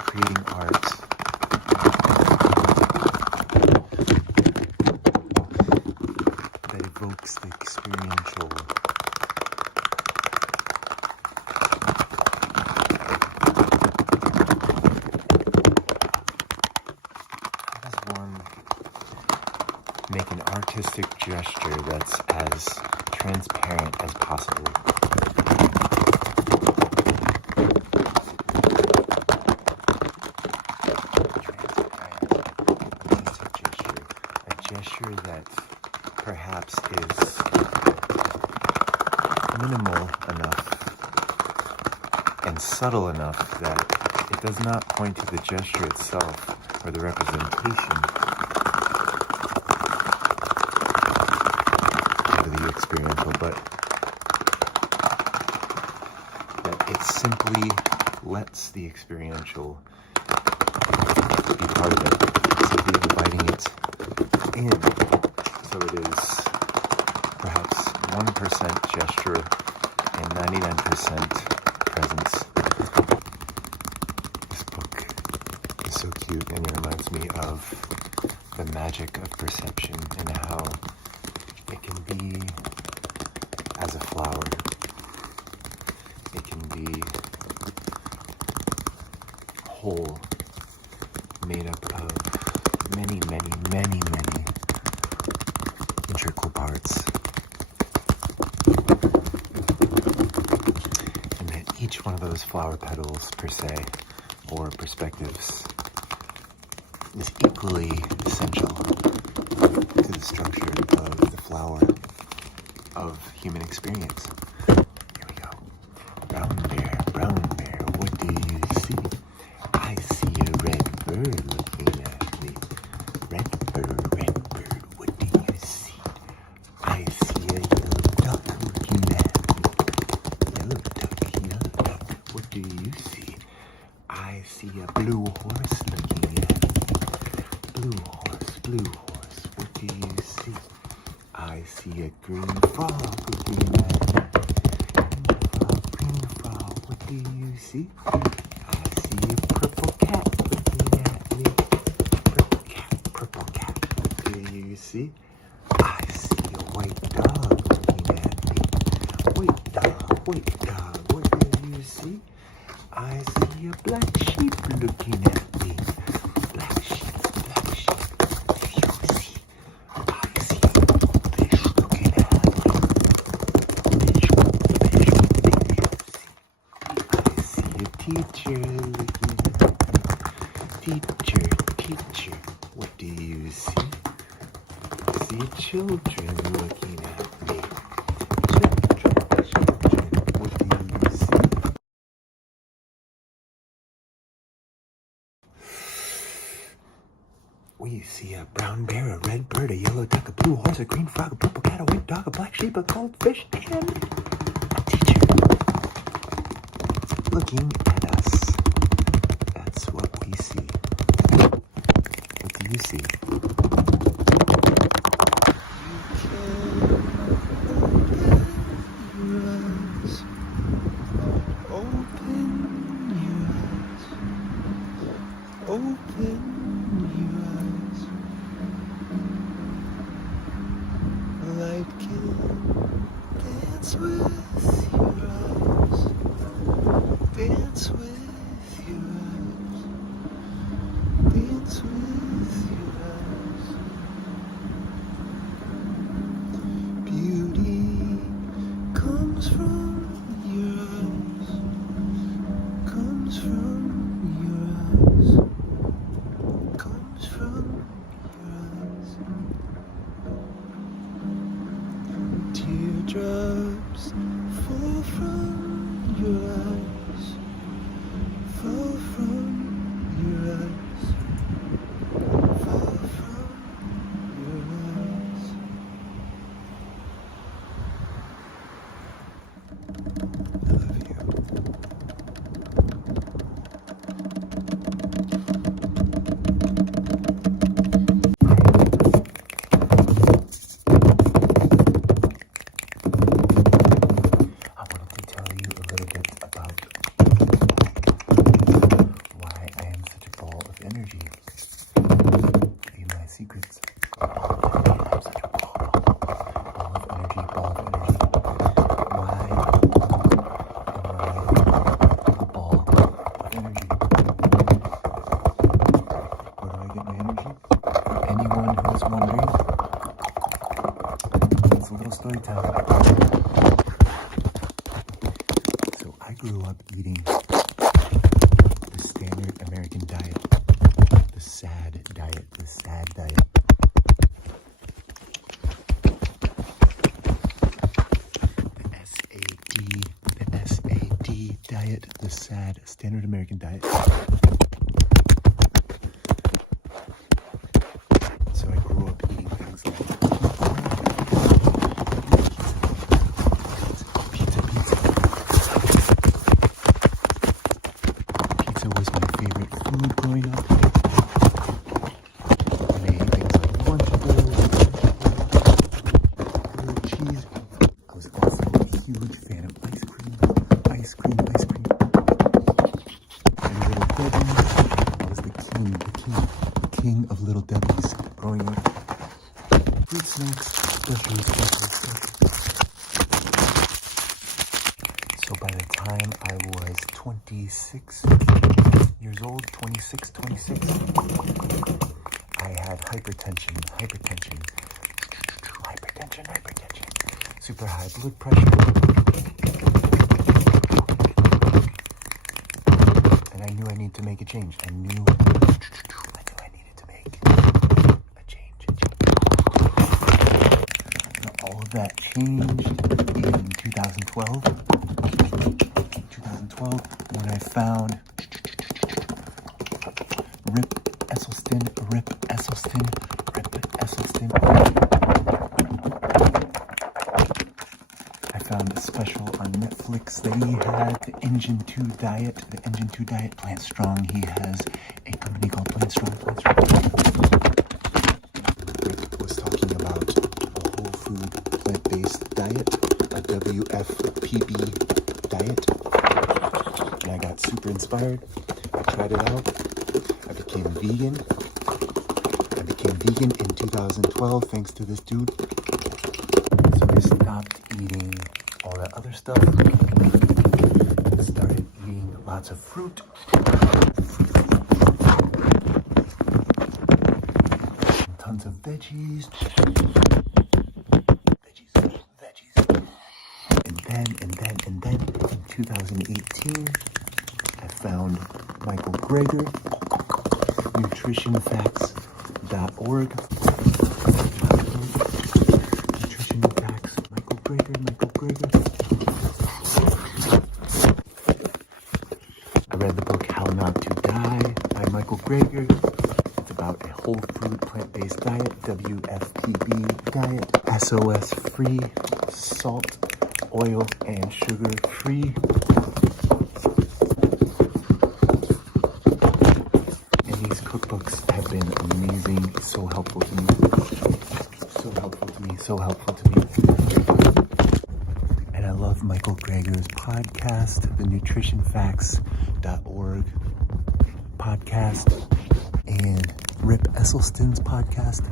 creating art that evokes the experiential? How does one make an artistic gesture that's as transparent as possible? Gesture that perhaps is minimal enough and subtle enough that it does not point to the gesture itself or the representation of the experiential, but that it simply lets the experiential be part of it, simply inviting it in. So it is perhaps 1% gesture and 99% presence. This book is so cute and it reminds me of the magic of perception and how it can be as a flower. It can be whole, made up of many integral parts, and that each one of those flower petals per se, or perspectives, is equally essential to the structure of the flower of human experience. Here we go. Brown bear, what do you see? I see a red bird looking at me. Red bird, what do you see? I see a yellow duck looking at me. Yellow duck, what do you see? I see a blue horse looking at me. Blue horse, what do you see? I see a green frog looking at me. Green frog, what do you see? I see a purple cat looking at me. Purple cat, what do you see? I see a white dog looking at me. White dog, what do you see? I see a black sheep looking at me. Black sheep, what do you see? I see a fish looking at me. Fish, what do you see? I see a teacher looking at me. Teacher, what do you see? I see children looking at me. Children, what do you see? We see a brown bear, a red bird, a yellow duck, a blue horse, a green frog, a purple cat, a white dog, a black sheep, a goldfish, and a teacher looking at us. That's what we see. What do you see? Open your eyes. Light can dance with your eyes. Dance with your eyes. Dance with your eyes. Beauty comes from your eyes. Comes from your eyes. Comes from your eyes. Teardrops fall from your eyes. Fall from your eyes. Fall from your eyes. story time. So I grew up eating the standard American diet, the sad diet, the sad diet. The SAD diet, the sad standard American diet. So I grew up eating things like pizza was my favorite food growing up. And I ate things like Lunchables, grilled cheese. I was also a huge fan of ice cream. And Little Debbie. I was the king of Little Debbie's growing up. Fruit snacks, special. So by the time I was 26 years old, 26, I had hypertension, super high blood pressure, and I knew I needed to make a change. I knew I needed to make a change. And all of that changed in 2012. When I found Rip Esselstyn. I found a special on Netflix that he had, the Engine 2 Diet, Plant Strong. He has a company called Plant Strong. Rick was talking about a whole food, plant-based diet, a WFPB diet. And I got super inspired. I tried it out. I became vegan. In 2012 thanks to this dude. So I stopped eating all that other stuff. I started eating lots of fruit. Tons of veggies. And then in 2018 I found Michael Greger, nutritionfacts.org. Nutrition Facts, Michael Greger. I read the book How Not to Die by Michael Greger. It's about a whole food plant-based diet, WFPB diet, SOS free, salt, oil, and sugar free. Cookbooks have been amazing, so helpful to me. And I love Michael Greger's podcast, the nutritionfacts.org podcast, and Rip Esselstyn's podcast,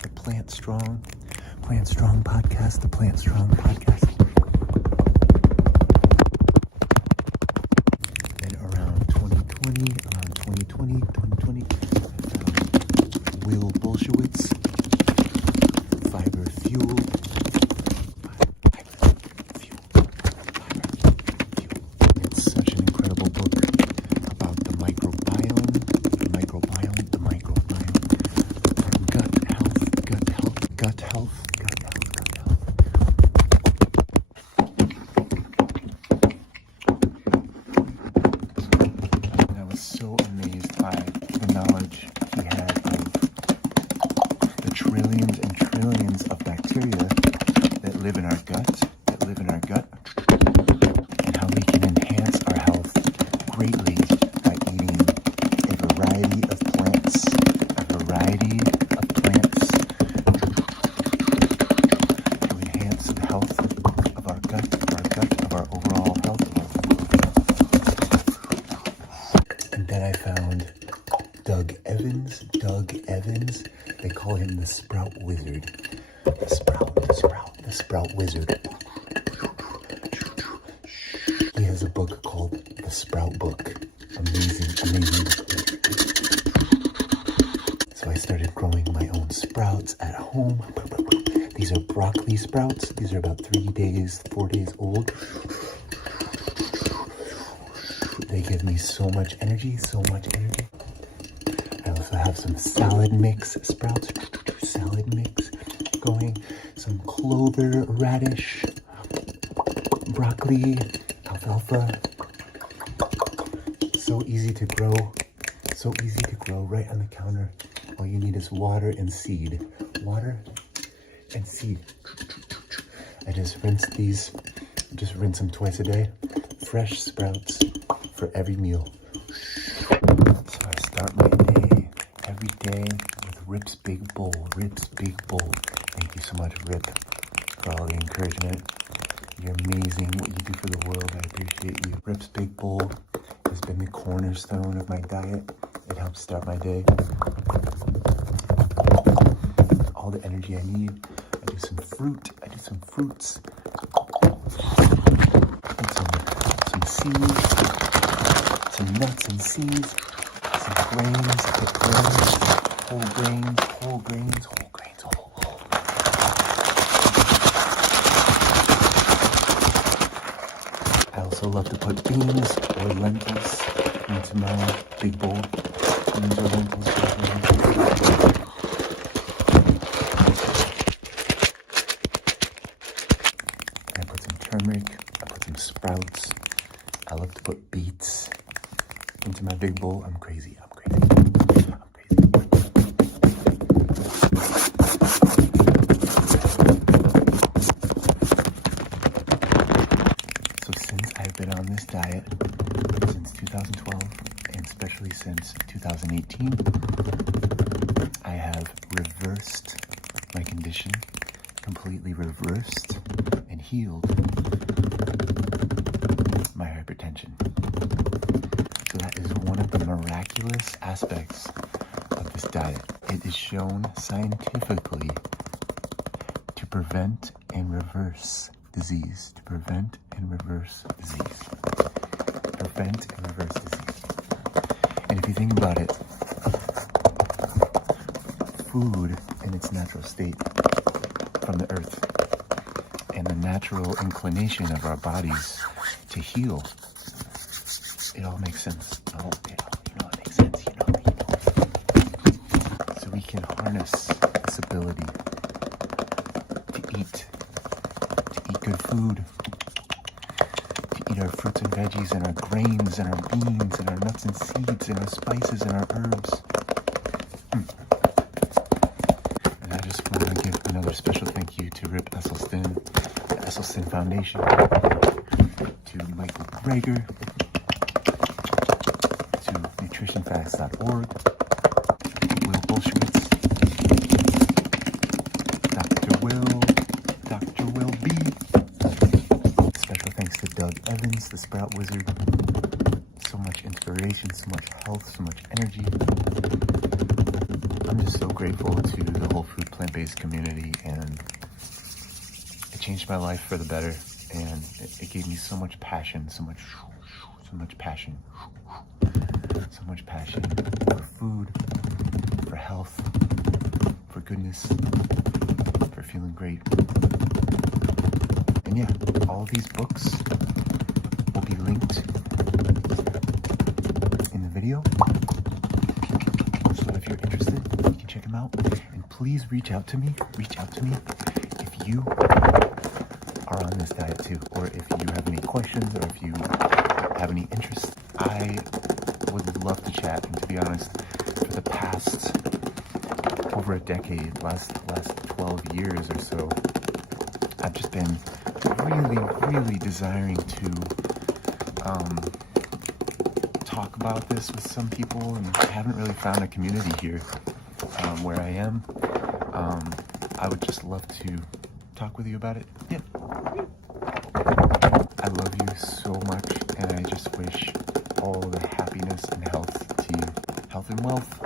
the Plant Strong podcast, Then around 2020, Will Bolshewitz, Fiber Fuel. It's such an incredible book about the microbiome, gut health. And I was so amazed by the knowledge he had of the trillions and trillions of bacteria that live in our gut, and how we can enhance our health greatly by eating a variety of plants to enhance the health of our gut, of our overall health. And then I found Doug Evans. They call him the Sprout Wizard. The Sprout Wizard. He has a book called The Sprout Book. Amazing book. So I started growing my own sprouts at home. These are broccoli sprouts. These are about 3 days, 4 days old. They give me so much energy, so much energy. I also have some salad mix sprouts, salad mix going, some clover, radish, broccoli, alfalfa. So easy to grow, so easy to grow right on the counter. All you need is water and seed. Water and seed. I just rinse these, just rinse them twice a day. Fresh sprouts for every meal. So I start my day every day with Rip's Big Bowl. Rip's Big Bowl. Thank you so much, Rip, for all the encouragement. You're amazing. What you do for the world, I appreciate you. Rip's Big Bowl has been the cornerstone of my diet. It helps start my day. All the energy I need. I do some fruit. I do some fruits. Some seeds. Some nuts and seeds. Some grains. Whole grains. Whole grains. Whole grains. Whole. I also love to put beans or lentils into my big bowl. Beans or lentils. I put some turmeric. I put some sprouts. I love to put beets into my big bowl. I'm crazy. I'm crazy. I'm crazy. So since I've been on this diet since 2012, and especially since 2018, I have reversed my condition, completely reversed and healed my hypertension. So that is one of the miraculous aspects of this diet. It is shown scientifically to prevent and reverse disease. To prevent and reverse disease. Prevent and reverse disease. And if you think about it, food in its natural state from the earth and the natural inclination of our bodies to heal, it all makes sense. It makes sense. So we can harness this ability to eat good food, to eat our fruits and veggies and our grains and our beans and our nuts and seeds and our spices and our herbs. And I just want to give another special thank you to Rip Esselstyn, the Esselstyn Foundation, to Michael Greger, to nutritionfacts.org, Will Bolshewitz, Dr. Will B. Special thanks to Doug Evans, the Sprout Wizard. So much inspiration, so much health, so much energy. I'm just so grateful to the whole food plant-based community, and it changed my life for the better, and it gave me so much passion, so much passion for food, for health, for goodness, for feeling great. And yeah, all of these books will be linked in the video. So if you're interested, you can check them out. And please reach out to me if you are on this diet too, or if you have any questions, or if you have any interest. I would love to chat, and to be honest, for the past over a decade, last 12 years or so, I've just been really desiring to talk about this with some people, and I haven't really found a community here where I am. I would just love to talk with you about it. Yeah. I love you so much, and I just wish all the happiness and health to you. Health and wealth.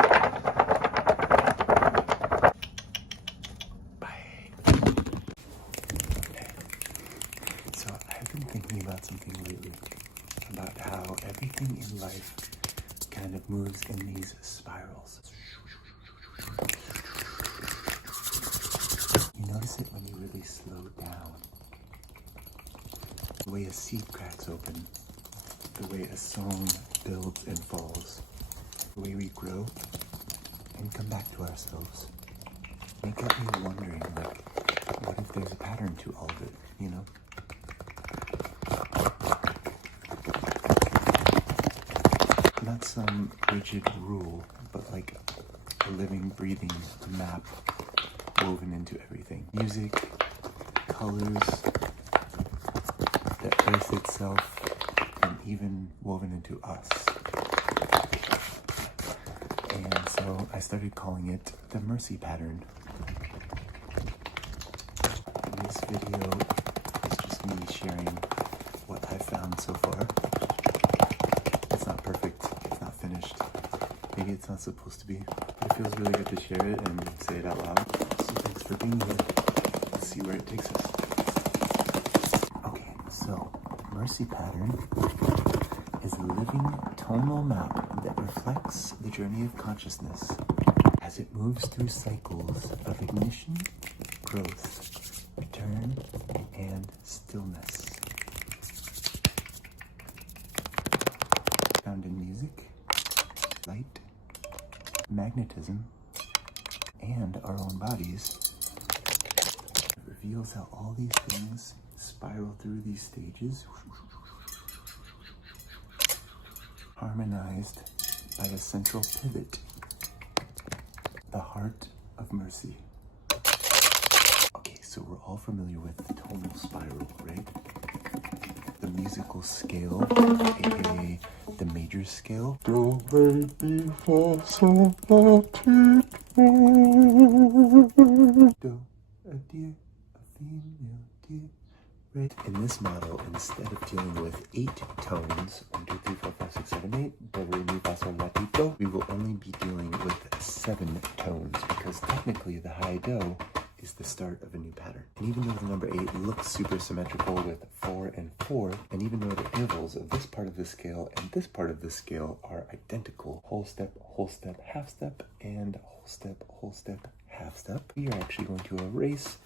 Bye. Okay. So I've been thinking about something lately, about how everything in life kind of moves in these spirals. You notice it when you really slow down. The way a seed cracks open, the way a song builds and falls, the way we grow and come back to ourselves. And it got me wondering, like, what if there's a pattern to all of it, you know? Not some rigid rule, but like a living, breathing map woven into everything. Music, colors, the earth itself, and even woven into us. And so I started calling it the Mercy Pattern. This video is just me sharing what I found so far. It's not perfect, it's not finished. Maybe it's not supposed to be. But it feels really good to share it and say it out loud. So thanks for being here. Let's see where it takes us. Okay, so Mercy Pattern is a living tonal map that reflects the journey of consciousness as it moves through cycles of ignition, growth, return, and stillness. Found in music, light, magnetism, and our own bodies. It reveals how all these things spiral through these stages, harmonized by a central pivot, the heart of mercy. Okay, so we're all familiar with the tonal spiral, right? The musical scale, aka the major scale. Do, re, mi, fa, sol, la, ti, do, a dear, a female dear. Right. In this model, instead of dealing with 8 tones, 1, 2, 3, 4, 5, 6, 7, 8, do, re, mi, fa, sol, la, ti, do, we will only be dealing with 7 tones, because technically the high do is the start of a new pattern. And even though the number 8 looks super symmetrical with 4 and 4, and even though the intervals of this part of the scale and this part of the scale are identical, whole step, half step, and whole step, half step, we are actually going to erase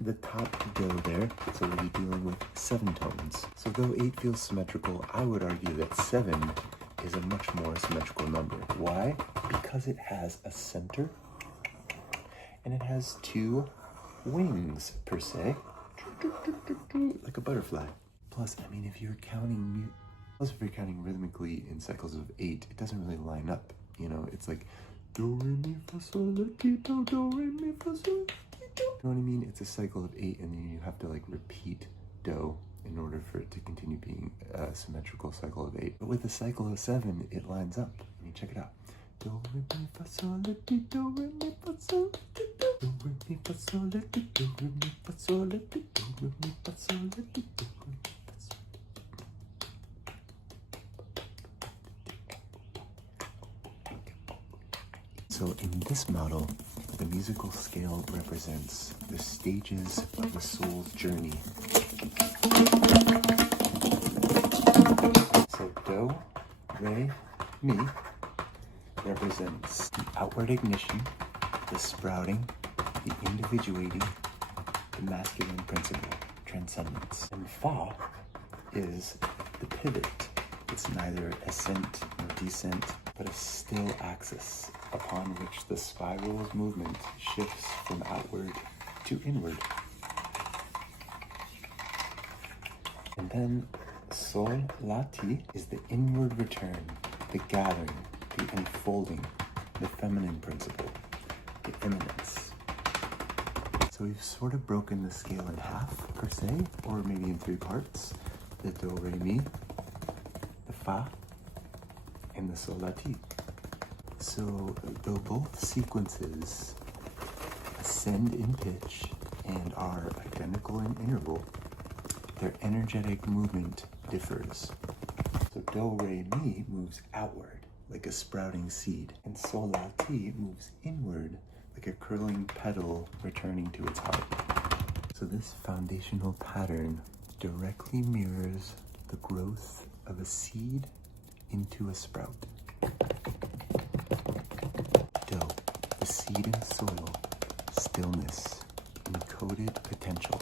the top do there, so we'll be dealing with 7 tones. So though 8 feels symmetrical, I would argue that 7 is a much more symmetrical number. Why? Because it has a center, and it has 2 wings, per se, like a butterfly. Plus, I mean, if you're counting rhythmically in cycles of 8, it doesn't really line up, you know? It's like, do, re, mi, fa, sol, la, ti, do, re, mi, fa, sol, la, ti, do. You know what I mean? It's a cycle of 8, and then you have to, like, repeat do in order for it to continue being a symmetrical cycle of 8. But with a cycle of 7, it lines up. I mean, check it out. Do, re, mi, fa, sol, la, ti, do, re, mi, fa, sol, la, ti, do. Do, re, mi, fa, sol, la, ti, do, re, mi, fa, sol, la, ti, do, re, mi, fa, sol, la, ti, do, re, mi, fa, sol, la, ti. So in this model, the musical scale represents the stages of the soul's journey. So do, re, mi represents the outward ignition, the sprouting, the individuating, the masculine principle, transcendence. And fa is the pivot. It's neither ascent nor descent, but a still axis upon which the spiral's movement shifts from outward to inward. And then sol, la, ti is the inward return, the gathering, the enfolding, the feminine principle, the eminence. So we've sort of broken the scale in half, per se, or maybe in 3 parts. The do, re, mi, the fa, and the sol, la, ti. So though both sequences ascend in pitch and are identical in interval, their energetic movement differs. So do, re, mi moves outward like a sprouting seed, and sol, la, ti moves inward like a curling petal returning to its heart. So this foundational pattern directly mirrors the growth of a seed into a sprout. Do, the seed in soil, stillness, encoded potential.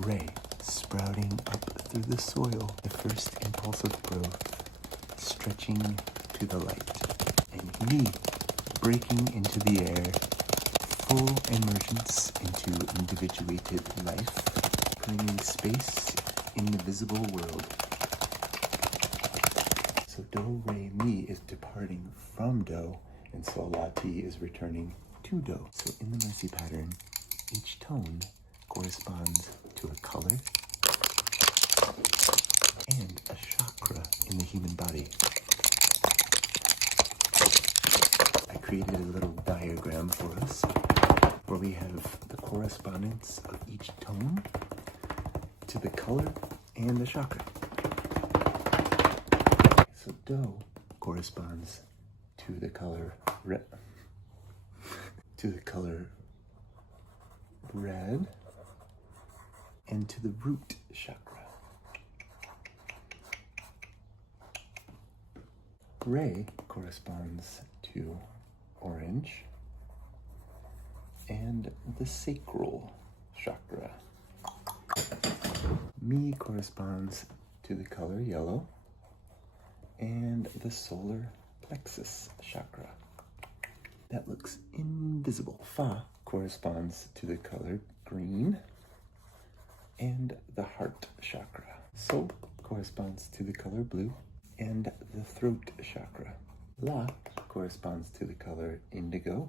Ray sprouting up through the soil, the first impulse of growth, stretching to the light. And me breaking into the air, full emergence into individuated life, claiming space in the visible world. So Do, Re, Mi is departing from Do, and Sol, La, Ti is returning to Do. So in the Mercy pattern, each tone corresponds to a color and a chakra in the human body. I created a little diagram for us where we have the correspondence of each tone to the color and the chakra. So Do corresponds to the color red, and to the root chakra. Re corresponds to orange and the sacral chakra. Mi corresponds to the color yellow and the solar plexus chakra. That looks invisible. Fa corresponds to the color green and the heart chakra. So corresponds to the color blue and the throat chakra. La corresponds to the color indigo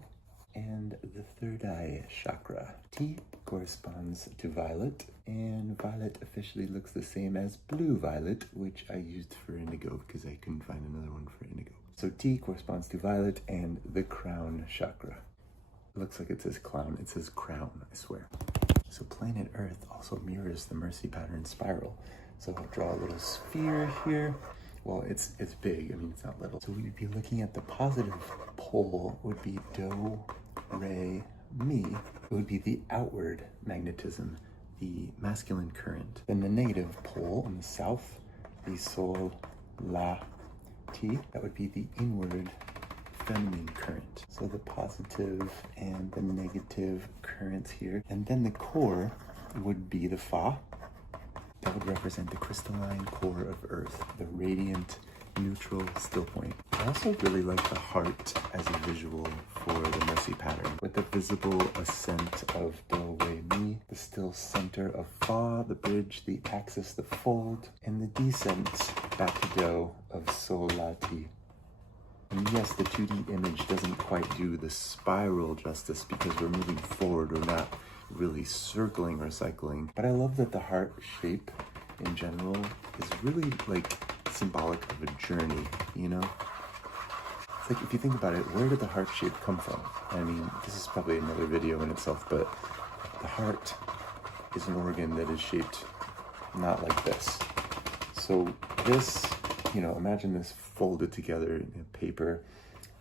and the third eye chakra. Ti corresponds to violet, and violet officially looks the same as blue violet, which I used for indigo because I couldn't find another one for indigo. So Ti corresponds to violet and the crown chakra. It looks like it says clown, it says crown, I swear. So planet Earth also mirrors the Mercy pattern spiral. So I'll draw a little sphere here. Well, it's big, I mean, it's not little. So we'd be looking at the positive pole would be Do, Re, Mi. It would be the outward magnetism, the masculine current. Then the negative pole on the south, the Sol, La, Ti. That would be the inward feminine current. So the positive and the negative currents here. And then the core would be the Fa. That would represent the crystalline core of Earth, the radiant, neutral still point. I also really like the heart as a visual for the Mercy pattern, with the visible ascent of Do, Re, Mi, the still center of Fa, the bridge, the axis, the fold, and the descent back to Do of Sol, La, Ti. And yes, the 2D image doesn't quite do the spiral justice because we're moving forward, we're not really circling or cycling. But I love that the heart shape in general is really like symbolic of a journey, you know? It's like, if you think about it, where did the heart shape come from? I mean, this is probably another video in itself, but the heart is an organ that is shaped not like this. So this, you know, imagine this folded together in paper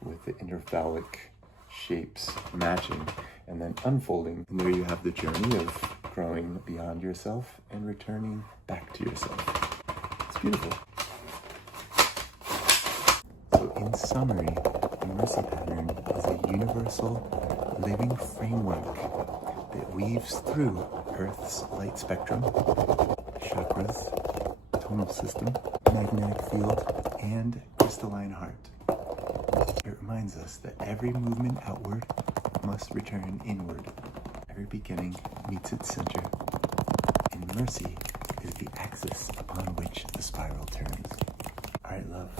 with the interphallic shapes matching and then unfolding. And there you have the journey of growing beyond yourself and returning back to yourself. It's beautiful. So in summary, the Mercy pattern is a universal living framework that weaves through Earth's light spectrum, chakras, tonal system, magnetic field, and crystalline heart. It reminds us that every movement outward must return inward. Every beginning meets its center, and Mercy is the axis upon which the spiral turns. All right, love,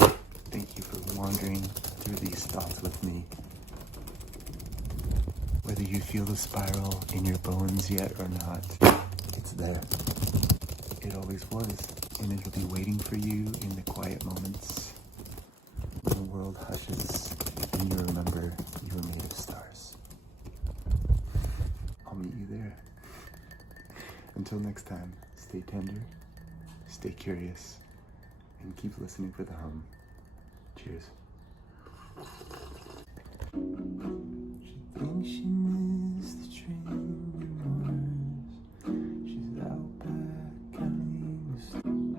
thank you for wandering through these thoughts with me. Whether you feel the spiral in your bones yet or not, it's there. It always was, and it'll be waiting for you in the quiet moments when the world hushes and you remember you were made of stars. I'll meet you there. Until next time, stay tender, stay curious, and keep listening for the hum. Cheers. She thinks she missed the train to Mars. She's out back counting the stars.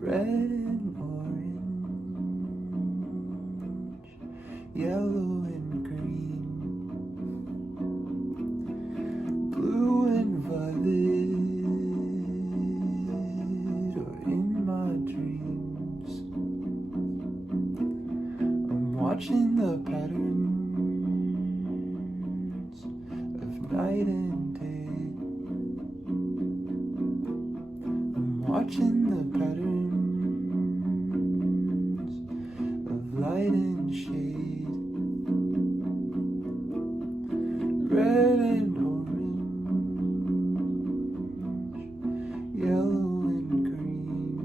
Red and orange, yellow and green, blue watching the patterns of night and day. I'm watching the patterns of light and shade, red and orange, yellow and green,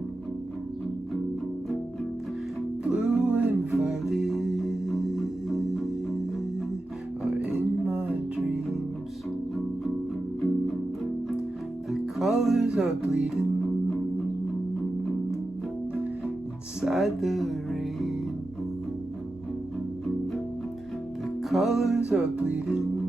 blue and violet are in my dreams. The colors are bleeding inside the rain. The colors are bleeding